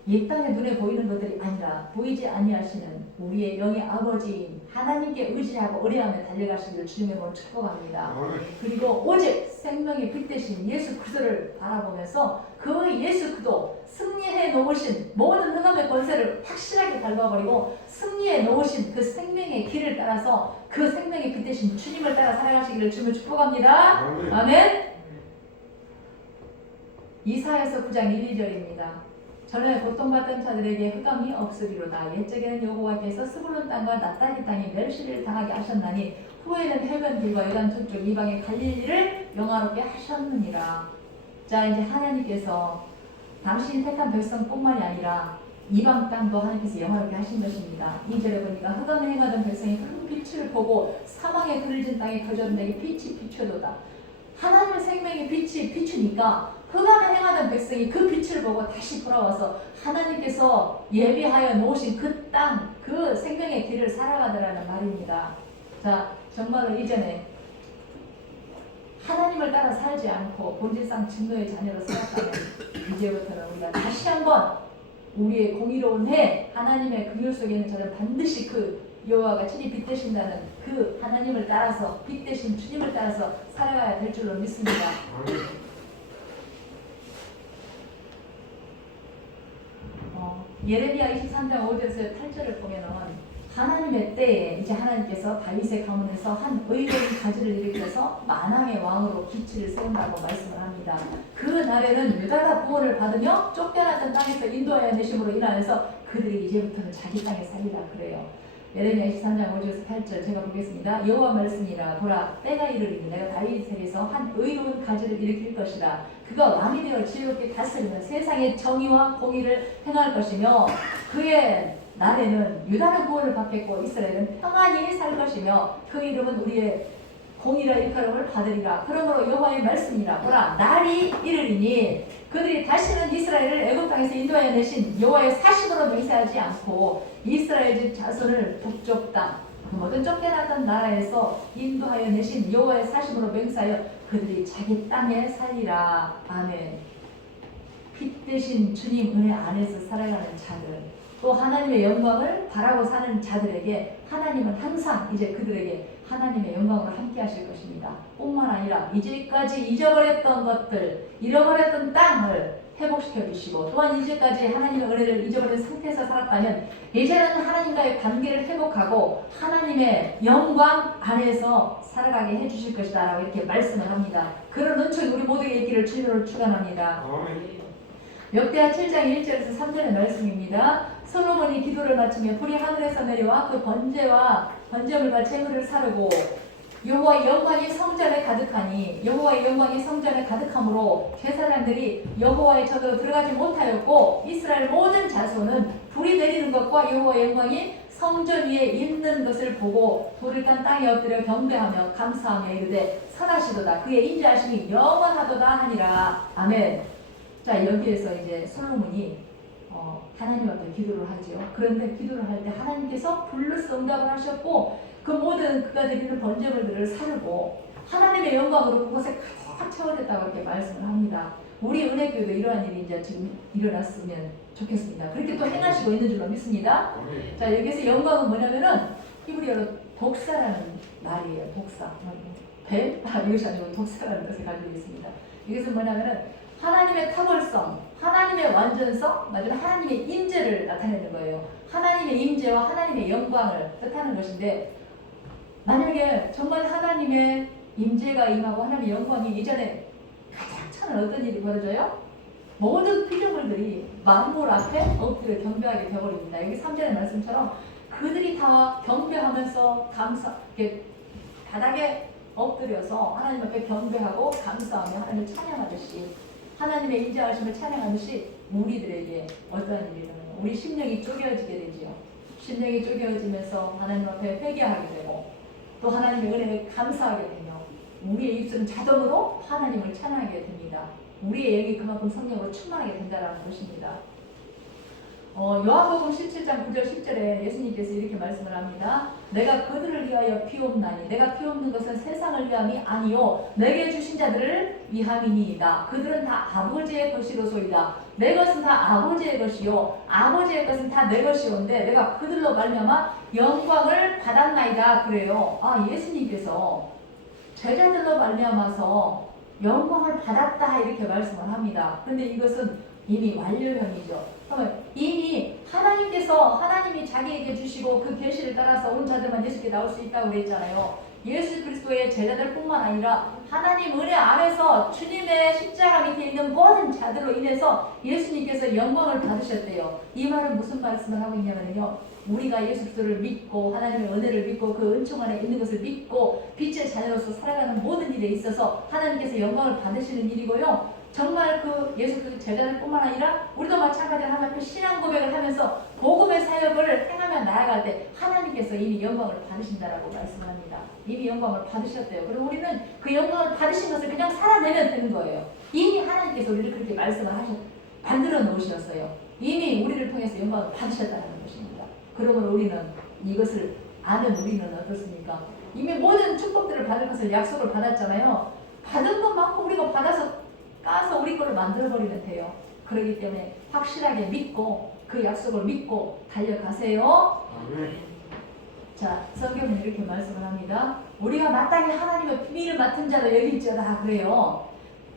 이 땅에 눈에 보이는 것들이 아니라 보이지 아니하시는 우리의 영의 아버지인 하나님께 의지하고 의뢰하며 달려가시기를 주님으로 축복합니다. 그리고 오직 생명의 빛 대신 예수 그리스도를 바라보면서 그 예수 그리스도 승리해 놓으신 모든 흑암의 권세를 확실하게 밟아버리고 승리해 놓으신 그 생명의 길을 따라서 그 생명의 빛 대신 주님을 따라 살아가시기를 주님을 축복합니다. 아멘. 이사야서 9장 1, 2절입니다. 전에 고통받던 자들에게 흑암이 없으리로다. 옛적에는 여호와께서 스불론 땅과 납달리 땅에 멸시를 당하게 하셨나니 후에는 해변 길과 요단 저쪽 이방의 갈릴리를 영화롭게 하셨느니라. 자 이제 하나님께서 당신이 택한 백성뿐만이 아니라 이방 땅도 하나님께서 영화롭게 하신 것입니다. 2절에 보니까 흑암에 행하던 백성이 큰 빛을 보고 사망에 그늘진 땅에 거주하던 자에게 빛이 비춰도다. 하나님의 생명의 빛이 비추니까 흑암에 행하던 백성이 그 빛을 보고 다시 돌아와서 하나님께서 예비하여 놓으신 그 땅, 그 생명의 길을 살아가더라는 말입니다. 자, 정말로 이전에 하나님을 따라 살지 않고 본질상 진노의 자녀로 살았다면 이제부터는 우리가 다시 한번 우리의 공의로운 해, 하나님의 긍휼 속에 있는 자는 반드시 그 여호와가 친히 빛 되신다는 그 하나님을 따라서 빛 되신 주님을 따라서 살아가야 될 줄로 믿습니다. 예레미야 23장 5절에서 8절을 보면은 하나님의 때에 이제 하나님께서 다윗의 가문에서 한 의로운 가지를 일으켜서 만왕의 왕으로 기치를 세운다고 말씀을 합니다. 그 날에는 유다가 구원을 받으며 쫓겨났던 땅에서 인도하여 내심으로 인하여서 그들이 이제부터는 자기 땅에 살리라 그래요. 예레미야 23장 5절에서 8절 제가 보겠습니다. 여호와 말씀이라 보라 때가 이르리니 내가 다윗에게서 한 의로운 가지를 일으킬 것이라. 그가 왕이 되어 지혜롭게 다스리는 세상의 정의와 공의를 행할 것이며 그의 날에는 유다는 구원을 받겠고 이스라엘은 평안히 살 것이며 그 이름은 우리의 공의라 일컬음을 받으리라. 그러므로 여호와의 말씀이라. 보라, 날이 이르리니 그들이 다시는 이스라엘을 애굽 땅에서 인도하여 내신 여호와의 사심으로 맹세하지 않고 이스라엘 집 자손을 북쪽 땅 모든 쫓겨나던 나라에서 인도하여 내신 여호와의 사심으로 맹세하여 그들이 자기 땅에 살리라. 아멘. 빛 대신 주님 은혜 안에서 살아가는 자들, 또 하나님의 영광을 바라고 사는 자들에게 하나님은 항상 이제 그들에게 하나님의 영광으로 함께 하실 것입니다. 뿐만 아니라 이제까지 잊어버렸던 것들, 잃어버렸던 땅을 회복시켜 주시고, 또한 이제까지 하나님의 은혜를 잊어버린 상태에서 살았다면 이제는 하나님과의 관계를 회복하고 하나님의 영광 안에서 살아가게 해주실 것이다 라고 이렇게 말씀을 합니다. 그런 은총이 우리 모두에게 있기를 주님으로 축원합니다. 역대하 7장 1절에서 3절의 말씀입니다. 솔로몬이 기도를 마치며 불이 하늘에서 내려와 그 번제물과 제물을 사르고 여호와의 영광이 성전에 가득하니 여호와의 영광이 성전에 가득함으로 제사장들이 여호와의 전으로 들어가지 못하였고 이스라엘 모든 자손은 불이 내리는 것과 여호와의 영광이 성전 위에 있는 것을 보고 돌을 깐 땅에 엎드려 경배하며 감사하며 이르되 선하시도다 그의 인자하심이 영원하도다 하니라. 아멘. 자, 여기에서 이제 솔로몬이 하나님 앞에 기도를 하죠. 그런데 기도를 할 때 하나님께서 불로서 응답을 하셨고 그 모든 그가 드리는 번제물들을 사르고 하나님의 영광으로 그것에 가득 채워졌다고 이렇게 말씀을 합니다. 우리 은혜교회도 이러한 일이 이제 지금 일어났으면 좋겠습니다. 그렇게 또 행하시고 있는 줄로 믿습니다. 자, 여기서 영광은 뭐냐면은 히브리어로 독사라는 말이에요. 독사. 뱀? 이것이 아니고 독사라는 뜻을 가지고 있습니다. 이것은 뭐냐면은 하나님의 탁월성, 하나님의 완전성, 마지막 하나님의 임재를 나타내는 거예요. 하나님의 임재와 하나님의 영광을 뜻하는 것인데, 만약에 정말 하나님의 임재가 임하고 하나님의 영광이 이전에 가장 처음 어떤 일이 벌어져요? 모든 피조물들이 만물 앞에 엎드려 경배하게 되어버립니다. 여기 3절의 말씀처럼 그들이 다 경배하면서 바닥에 엎드려서 하나님 앞에 경배하고 감사하며 하나님을 찬양하듯이, 하나님의 인자하심을 찬양하듯이 우리들에게 어떠한 일이 일어나요? 우리 심령이 쪼개어지게 되지요. 심령이 쪼개어지면서 하나님 앞에 회개하게 되고 또 하나님의 은혜를 감사하게 되며 우리의 입술은 자동으로 하나님을 찬양하게 됩니다. 우리의 영이 그만큼 성령으로 충만하게 된다는 것입니다. 요한복음 17장 9절 10절에 예수님께서 이렇게 말씀을 합니다. 내가 그들을 위하여 피옵나니 내가 피옵는 것은 세상을 위함이 아니요 내게 주신 자들을 위함이니이다. 그들은 다 아버지의 것이로소이다. 내 것은 다 아버지의 것이요 아버지의 것은 다 내 것이온데 내가 그들로 말미암아 영광을 받았나이다. 그래요. 예수님께서 제자들로 말미암아서 영광을 받았다 이렇게 말씀을 합니다. 그런데 이것은 이미 완료형이죠. 그러면 이미 하나님이 자기에게 주시고 그 계시를 따라서 온 자들만 예수께 나올 수 있다고 그랬잖아요. 예수 그리스도의 제자들뿐만 아니라 하나님 은혜 안에서 주님의 십자가 밑에 있는 모든 자들로 인해서 예수님께서 영광을 받으셨대요. 이 말은 무슨 말씀을 하고 있냐면요, 우리가 예수 그리스도를 믿고 하나님의 은혜를 믿고 그 은총 안에 있는 것을 믿고 빛의 자녀로서 살아가는 모든 일에 있어서 하나님께서 영광을 받으시는 일이고요. 정말 그 예수 그리스도 제자들뿐만 아니라 우리도 마찬가지로 하나님 앞에 신앙 고백을 하면서 복음의 사역을 행하며 나아갈 때 하나님께서 이미 영광을 받으신다라고 말씀을 합니다. 이미 영광을 받으셨대요. 그리고 우리는 그 영광을 받으신 것을 그냥 살아내면 되는 거예요. 이미 하나님께서 우리를 그렇게 말씀을 만들어 놓으셨어요. 이미 우리를 통해서 영광을 받으셨다는 것입니다. 그러므로 우리는 이것을 아는 우리는 어떻습니까? 이미 모든 축복들을 받을 것을 약속을 받았잖아요. 받은 것만큼 우리가 받아서 까서 우리 걸로 만들어버리면 돼요. 그렇기 때문에 확실하게 믿고 그 약속을 믿고 달려가세요. 자, 성경은 이렇게 말씀을 합니다. 우리가 마땅히 하나님의 비밀을 맡은 자로 여길지어다 그래요.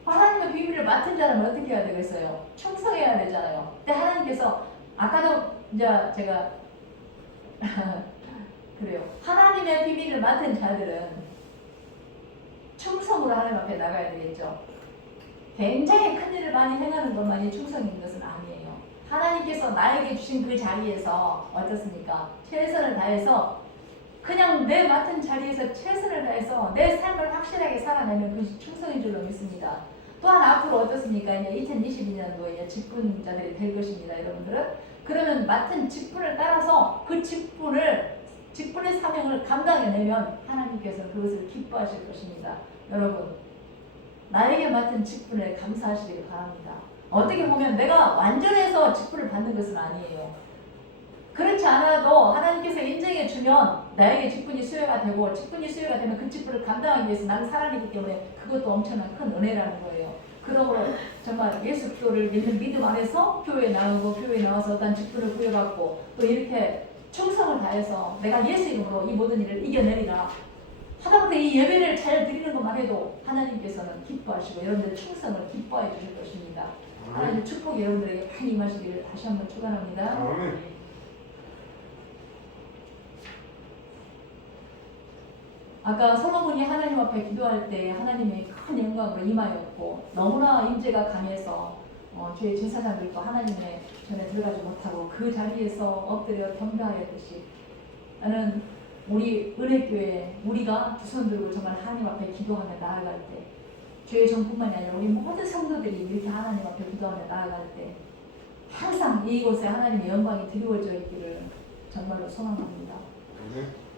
하나님의 비밀을 맡은 자라면 어떻게 해야 되겠어요? 충성해야 되잖아요. 근데 하나님께서 아까도 이제 제가 그래요. 하나님의 비밀을 맡은 자들은 충성으로 하나님 앞에 나가야 되겠죠. 굉장히 큰 일을 많이 행하는 것만이 충성인 것은 아니에요. 하나님께서 나에게 주신 그 자리에서 어떻습니까? 최선을 다해서 그냥 내 맡은 자리에서 최선을 다해서 내 삶을 확실하게 살아내면 그것이 충성인 줄로 믿습니다. 또한 앞으로 어떻습니까? 이제 2022년도에 집권자들이 될 것입니다. 여러분들은 그러면 맡은 직분을 따라서 그 직분의 사명을 감당해내면 하나님께서 그것을 기뻐하실 것입니다. 여러분, 나에게 맡은 직분에 감사하시길 바랍니다. 어떻게 보면 내가 완전해서 직분을 받는 것은 아니에요. 그렇지 않아도 하나님께서 인정해 주면 나에게 직분이 수여가 되고, 직분이 수여가 되면 그 직분을 감당하기 위해서 나는 살아내기 때문에 그것도 엄청난 큰 은혜라는 거예요. 그러므로 정말 예수 그리스도를 믿는 믿음 안에서 교회에 나오고, 교회에 나와서 어떤 직분을 부여받고, 또 이렇게 충성을 다해서 내가 예수 이름으로 이 모든 일을 이겨내리라 하다못해 이 예배를 잘 드리는 것만 해도 하나님께서는 기뻐하시고 여러분들의 충성을 기뻐해 주실 것입니다. 하나님의 축복이 여러분들에게 많이 임하시기를 다시 한번 축원합니다. 아까 솔로몬이 하나님 앞에 기도할 때 하나님의 큰 영광으로 임하였고, 너무나 임재가 강해서 주의 제사장들도 하나님의 전에 들어가지 못하고 그 자리에서 엎드려 경배하였듯이, 나는 우리 은혜교회 우리가 두 손 들고 정말 하나님 앞에 기도하며 나아갈 때, 주의 정뿐만이 아니라 우리 모든 성도들이 이렇게 하나님 앞에 기도하며 나아갈 때 항상 이곳에 하나님의 영광이 드리워져 있기를 정말로 소망합니다.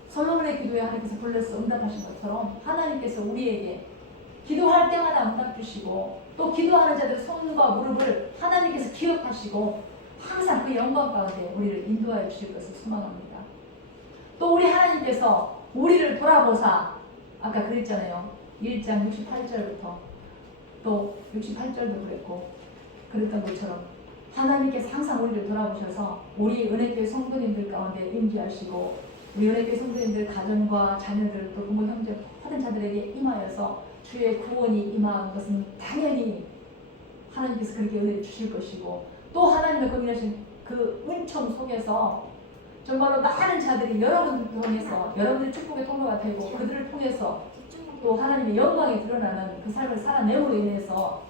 솔로몬의 기도에 하나님께서 불러서 응답하신 것처럼 하나님께서 우리에게 기도할 때마다 응답 주시고, 또 기도하는 자들 손과 무릎을 하나님께서 기억하시고 항상 그 영광 가운데 우리를 인도하여 주실 것을 소망합니다. 또 우리 하나님께서 우리를 돌아보사, 아까 그랬잖아요. 1장 68절부터 또 68절도 그랬고 그랬던 것처럼 하나님께서 항상 우리를 돌아보셔서 우리 은혜교회 성도님들 가운데 임재하시고, 우리 은혜교회 성도님들 가정과 자녀들 또 부모 형제 모든 자들에게 임하여서 주의 구원이 임한 것은 당연히 하나님께서 그렇게 은혜를 주실 것이고, 또 하나님의 공인하신 그 은총 속에서 정말로 많은 자들이 여러분을 통해서 여러분의 축복의 통로가 되고, 그들을 통해서 또 하나님의 영광이 드러나는 그 삶을 살아내므로 인해서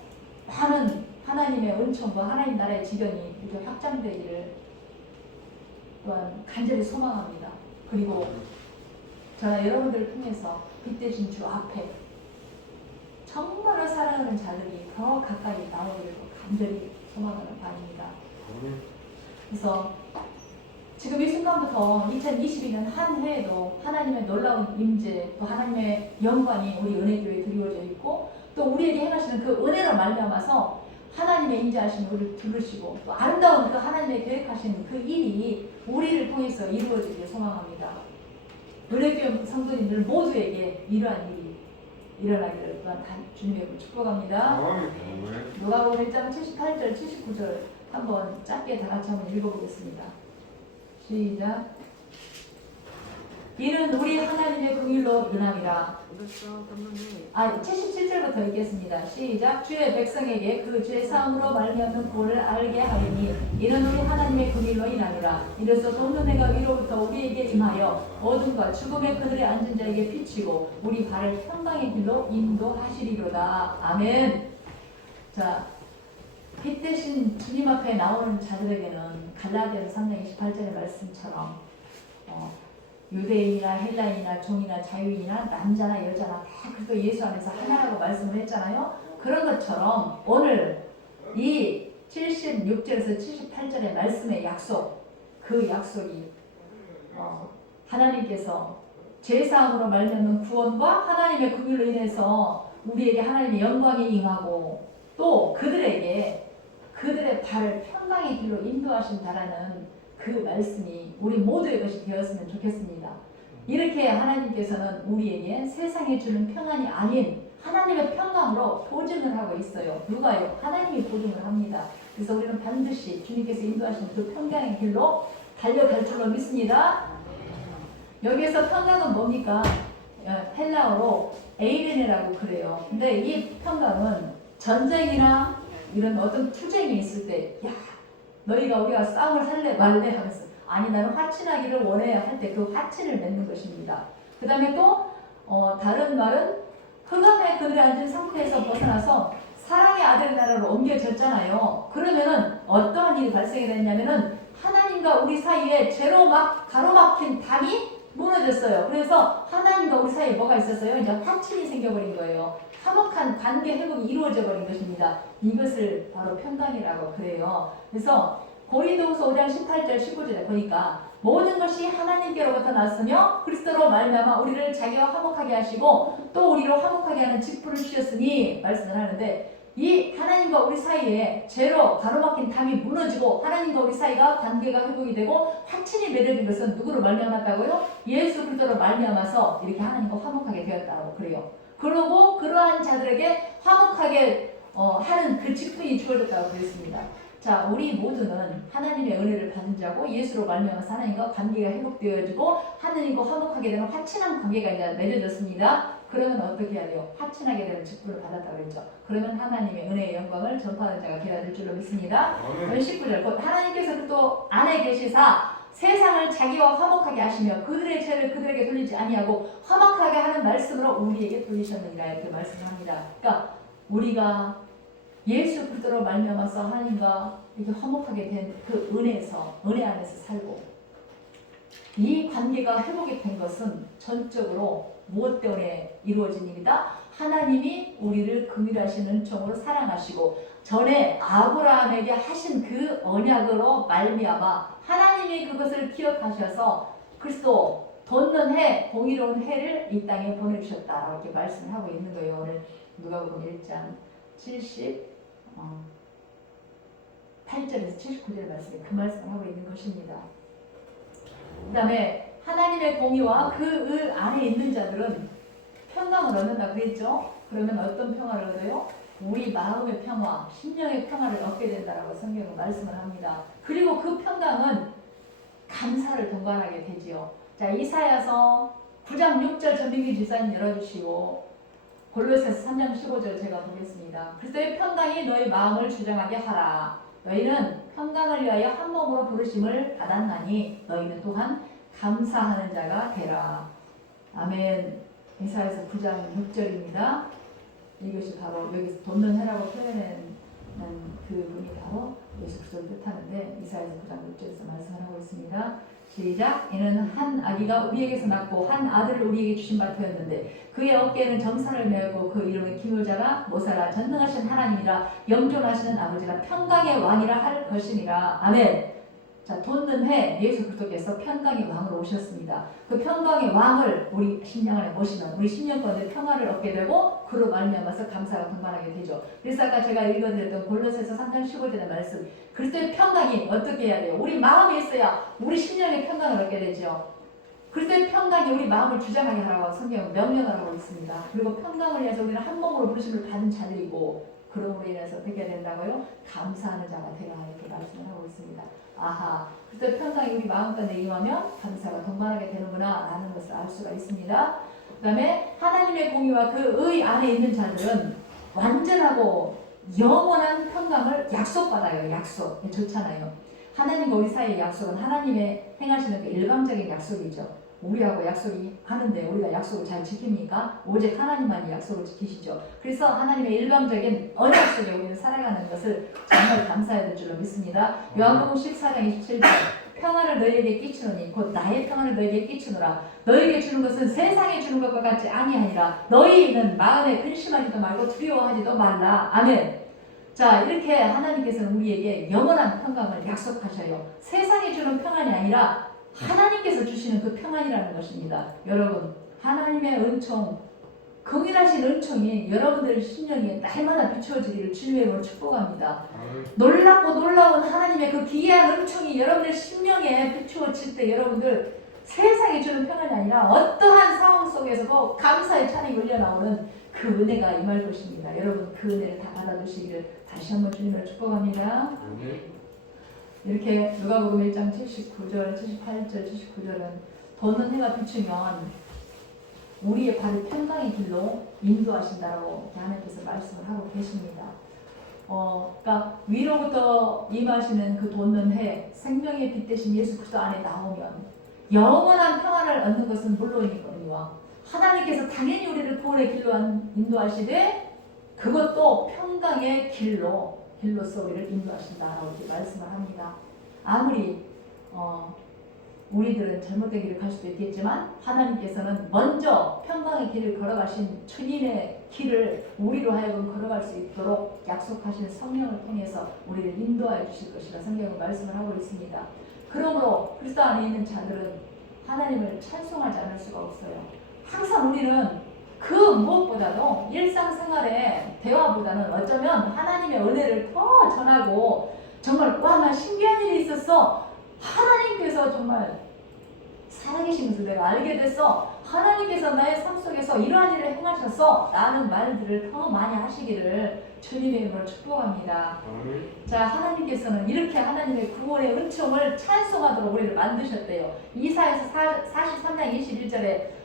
많은 하나님의 은총과 하나님 나라의 지경이 이렇게 확장되기를 또한 간절히 소망합니다. 그리고 저는 여러분들을 통해서 빛되신 주 앞에 정말로 사랑하는 자들이 더 가까이 나오기를 간절히 소망하는 바입니다. 그래서 지금 이 순간부터 2022년 한 해에도 하나님의 놀라운 임재, 또 하나님의 영광이 우리 은혜교회에 드리워져 있고, 또 우리에게 행하시는 그 은혜로 말미암아서 하나님의 임재하심을 우리를 부르시고, 또 아름다운 그 하나님의 계획하신 그 일이 우리를 통해서 이루어지기를 소망합니다. 은혜교회 성도님들 모두에게 이러한 일이 일어나기를 또한 주님의 축복합니다. 누가복음 1장 78절 79절 한번 짧게 다 같이 한번 읽어보겠습니다. 시작. 이는 우리 하나님의 긍휼로 인함이라. 77절부터 읽겠습니다. 시작. 주의 백성에게 그 죄 사함으로 말미암는 구원을 알게 하리니 이는 우리 하나님의 긍휼로 인함이라. 이로써 동년회가 위로부터 우리에게 임하여 어둠과 죽음의 그늘에 앉은 자에게 비치고 우리 발을 평강의 길로 인도하시리로다. 아멘. 자, 빛 대신 주님 앞에 나오는 자들에게는 갈라디아서 3장 28절의 말씀처럼 유대인이나 헬라인이나 종이나 자유인이나 남자나 여자나 다 그리스도 예수 안에서 하나라고 말씀을 했잖아요. 그런 것처럼 오늘 이 76절에서 78절의 말씀의 약속, 그 약속이 하나님께서 제사함으로 말미암는 구원과 하나님의 긍휼로 인해서 우리에게 하나님의 영광이 임하고, 또 그들의 발을 평강의 길로 인도하신다라는 그 말씀이 우리 모두의 것이 되었으면 좋겠습니다. 이렇게 하나님께서는 우리에게 세상에 주는 평안이 아닌 하나님의 평강으로 보증을 하고 있어요. 누가요? 하나님이 보증을 합니다. 그래서 우리는 반드시 주님께서 인도하시는 그 평강의 길로 달려갈 줄로 믿습니다. 여기에서 평강은 뭡니까? 헬라어로 에이레네라고 그래요. 근데 이 평강은 전쟁이나 이런 어떤 투쟁이 있을 때, 야, 너희가 우리가 싸움을 할래 말래 하면서, 아니 나는 화친하기를 원해 할 때 그 화친을 맺는 것입니다. 그 다음에 또 다른 말은 흑암의 그늘에 앉은 상태에서 벗어나서 사랑의 아들 나라로 옮겨졌잖아요. 그러면은 어떠한 일이 발생이 됐냐면은 하나님과 우리 사이에 죄로 막 가로막힌 담이 무너졌어요. 그래서 하나님과 우리 사이에 뭐가 있었어요? 이제 화친이 생겨버린 거예요. 화목한 관계 회복이 이루어져 버린 것입니다. 이것을 바로 평강이라고 그래요. 그래서 고린도후서 5장 18절 19절에 보니까 모든 것이 하나님께로부터 났으며 그리스도로 말미암아 우리를 자기와 화목하게 하시고 또 우리로 화목하게 하는 직분을 주셨으니 말씀을 하는데, 이 하나님과 우리 사이에 죄로 가로막힌 담이 무너지고 하나님과 우리 사이가 관계가 회복이 되고 확신이 맺어진 것은 누구로 말미암았다고요? 예수 그리스도로 말미암아서 이렇게 하나님과 화목하게 되었다고 그래요. 그러고 그러한 자들에게 화목하게 하는 그 직분이 주어졌다고 그랬습니다. 자, 우리 모두는 하나님의 은혜를 받은 자고 예수로 말미암아서 하나님과 관계가 회복되어지고 하나님과 화목하게 되는 확신한 관계가 이제 맺어졌습니다. 그러면 어떻게 해야 돼요? 확신하게 되는 직분을 받았다고 그랬죠. 그러면 하나님의 은혜의 영광을 전파하는 자가 되어야 될 줄로 믿습니다. 19절 곧 하나님께서 또 안에 계시사 세상을 자기와 화목하게 하시며 그들의 죄를 그들에게 돌리지 아니하고 화목하게 하는 말씀으로 우리에게 돌리셨느니라 이렇게 말씀합니다. 그러니까 우리가 예수 그리스도로 말미암아서 하나님과 이렇게 화목하게 된 그 은혜 안에서 살고 이 관계가 회복이 된 것은 전적으로 무엇 때문에 이루어진 일이다? 하나님이 우리를 긍휼하신 은총으로 사랑하시고 전에 아브라함에게 하신 그 언약으로 말미암아 하나님이 그것을 기억하셔서 그리스도 돋는 해, 공의로운 해를 이 땅에 보내주셨다 이렇게 말씀을 하고 있는 거예요. 오늘 누가복음 1장 78절에서 79절 말씀에 그 말씀을 하고 있는 것입니다. 그 다음에 하나님의 공의와 그 안에 있는 자들은 평강을 얻는다 그랬죠. 그러면 어떤 평화를 얻어요? 우리 마음의 평화, 심령의 평화를 얻게 된다라고 성경은 말씀을 합니다. 그리고 그 평강은 감사를 동반하게 되지요. 자, 이사야서 9장 6절 전민기 집사님 열어주시고 골로새서 3장 15절 제가 보겠습니다. 그리스도의 평강이 너희 마음을 주장하게 하라. 너희는 평강을 위하여 한 몸으로 부르심을 받았나니 너희는 또한 감사하는 자가 되라. 아멘. 이사야서 9장 6절입니다. 이것이 바로 여기서 돋는 해라고 표현하는 그분이 바로 예수 그리스도를 뜻하는데 이사야서 9장 6절에서 말씀을 하고 있습니다. 시작. 이는 한 아기가 우리에게서 낳고 한 아들을 우리에게 주신 바 되었는데 그의 어깨에는 정사를 메었고 그 이름은 기묘자라 모사라 전능하신 하나님이라 영존하시는 아버지라 평강의 왕이라 할 것이니라. 아멘. 자, 돋는 해 예수 그리스도께서 평강의 왕으로 오셨습니다. 그 평강의 왕을 우리 심령 안에 모시면 우리 심령 가운데 평화를 얻게 되고 그로 말미암아서 감사가 동반하게 되죠. 그래서 아까 제가 읽어드렸던 골로새서 3장 15절의 말씀, 그리스도의 평강이 어떻게 해야 돼요? 우리 마음에 있어야 우리 심령의 평강을 얻게 되죠. 그리스도의 평강이 우리 마음을 주장하게 하라고 성경은 명령을 하고 있습니다. 그리고 평강을 위해서 우리는 한 몸으로 부르심을 받은 자들이고 그럼으로 인해서 어떻게 된다고요? 감사하는 자가 되라 이렇게 말씀을 하고 있습니다. 아하, 그리스도의 평강이 우리 마음 가운데 임하면 감사가 동반하게 되는구나 라는 것을 알 수가 있습니다. 그 다음에 하나님의 공의와 그 의 안에 있는 자들은 완전하고 영원한 평강을 약속받아요. 약속. 좋잖아요. 하나님과 우리 사이의 약속은 하나님의 행하시는 그 일방적인 약속이죠. 우리하고 약속이 하는데 우리가 약속을 잘 지킵니까? 오직 하나님만이 약속을 지키시죠. 그래서 하나님의 일방적인 언약 속에 우리는 살아가는 것을 정말 감사해야 될 줄로 믿습니다. 요한복음 14장 27절 평안을 너희에게 끼치노니 곧 나의 평안을 너희에게 끼치노라. 너희에게 주는 것은 세상에 주는 것과 같지 아니하니라. 너희는 마음에 근심하지도 말고 두려워하지도 말라. 아멘. 자, 이렇게 하나님께서는 우리에게 영원한 평강을 약속하셔요. 세상에 주는 평안이 아니라 하나님께서 주시는 그 평안이라는 것입니다. 여러분, 하나님의 은총, 긍휼하신 은총이 여러분들 심령에 날마다 비추어지기를 주님의 이름으로 축복합니다. 놀랍고 놀라운 하나님의 그 기이한 은총이 여러분들 심령에 비추어질 때 여러분들 세상에 주는 평안이 아니라 어떠한 상황 속에서도 감사의 찬양이 흘려나오는 그 은혜가 임할 것입니다. 여러분 그 은혜를 다 받아주시기를 다시 한번 주님을 축복합니다. 이렇게 누가복음 1장 79절, 78절, 79절은 돋는 해가 비추면 우리의 발을 평강의 길로 인도하신다라고 하나님께서 말씀을 하고 계십니다. 그러니까 위로부터 임하시는 그 돋는 해, 생명의 빛 대신 예수 그리스도 안에 나오면 영원한 평안을 얻는 것은 물론이거니와 하나님께서 당연히 우리를 구원의 길로 인도하시되 그것도 평강의 길로서 우리를 인도하신다라고 이렇게 말씀을 합니다. 아무리 우리들은 잘못된 길을 갈 수도 있겠지만 하나님께서는 먼저 평강의 길을 걸어가신 주님의 길을 우리로 하여금 걸어갈 수 있도록 약속하신 성령을 통해서 우리를 인도하여 주실 것이라 성경은 말씀을 하고 있습니다. 그러므로 그리스도 안에 있는 자들은 하나님을 찬송하지 않을 수가 없어요. 항상 우리는 그 무엇보다도 일상생활의 대화보다는 어쩌면 하나님의 은혜를 더 전하고 정말 와 나 신기한 일이 있었어. 하나님께서 정말 살아계신 것을 내가 알게 됐어. 하나님께서 나의 삶 속에서 이러한 일을 행하셨어. 라는 말들을 더 많이 하시기를 주님의 이름으로 축복합니다. 자, 하나님께서는 이렇게 하나님의 구원의 은총을 찬송하도록 우리를 만드셨대요. 이사야서 43장 21절에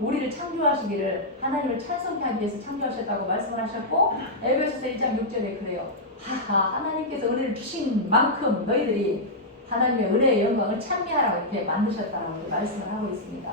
우리를 창조하시기를 하나님을 찬송케 하기 위해서 창조하셨다고 말씀을 하셨고 에베소서 1장 6절에 그래요. 하나님께서 은혜를 주신 만큼 너희들이 하나님의 은혜의 영광을 찬미하라고 이렇게 만드셨다라고 말씀을 하고 있습니다.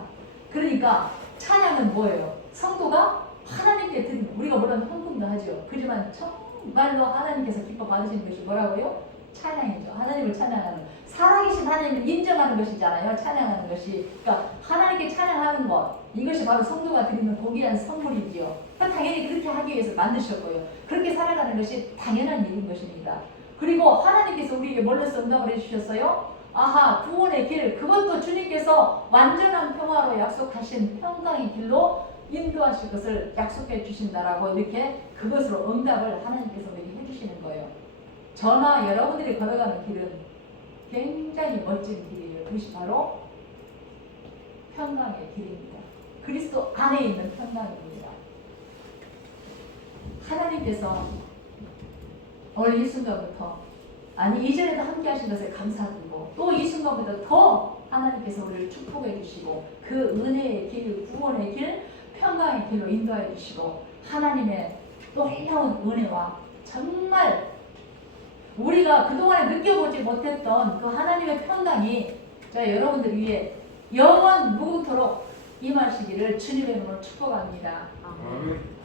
그러니까 찬양은 뭐예요? 성도가 하나님께 드리는, 우리가 물론 헌금도 하죠. 그렇지만 정말로 하나님께서 기뻐 받으시는 것이 뭐라고요? 찬양이죠. 하나님을 찬양하는, 살아계신 하나님을 인정하는 것이잖아요. 찬양하는 것이. 그러니까 하나님께 찬양하는 것, 이것이 바로 성도가 드리는 고귀한 선물이지요. 그러니까 당연히 그렇게 하기 위해서 만드셨고요. 그렇게 살아가는 것이 당연한 일인 것입니다. 그리고 하나님께서 우리에게 뭘로써 응답을 해주셨어요? 구원의 길, 그것도 주님께서 완전한 평화로 약속하신 평강의 길로 인도하실 것을 약속해 주신다라고 이렇게 그것으로 응답을 하나님께서 우리에게 해주시는 거예요. 저나 여러분들이 걸어가는 길은 굉장히 멋진 길이에요. 그것이 바로 평강의 길입니다. 그리스도 안에 있는 평강입니다. 하나님께서 오늘 이 순간부터, 아니 이전에도 함께 하신 것에 감사드리고 또 이 순간부터 더 하나님께서 우리를 축복해 주시고 그 은혜의 길, 구원의 길, 평강의 길로 인도해 주시고 하나님의 놀라운 은혜와 정말 우리가 그동안에 느껴보지 못했던 그 하나님의 평강이 여러분들 위해 영원 무궁토록 임하시기를 주님의 이름으로 축복합니다. 아멘.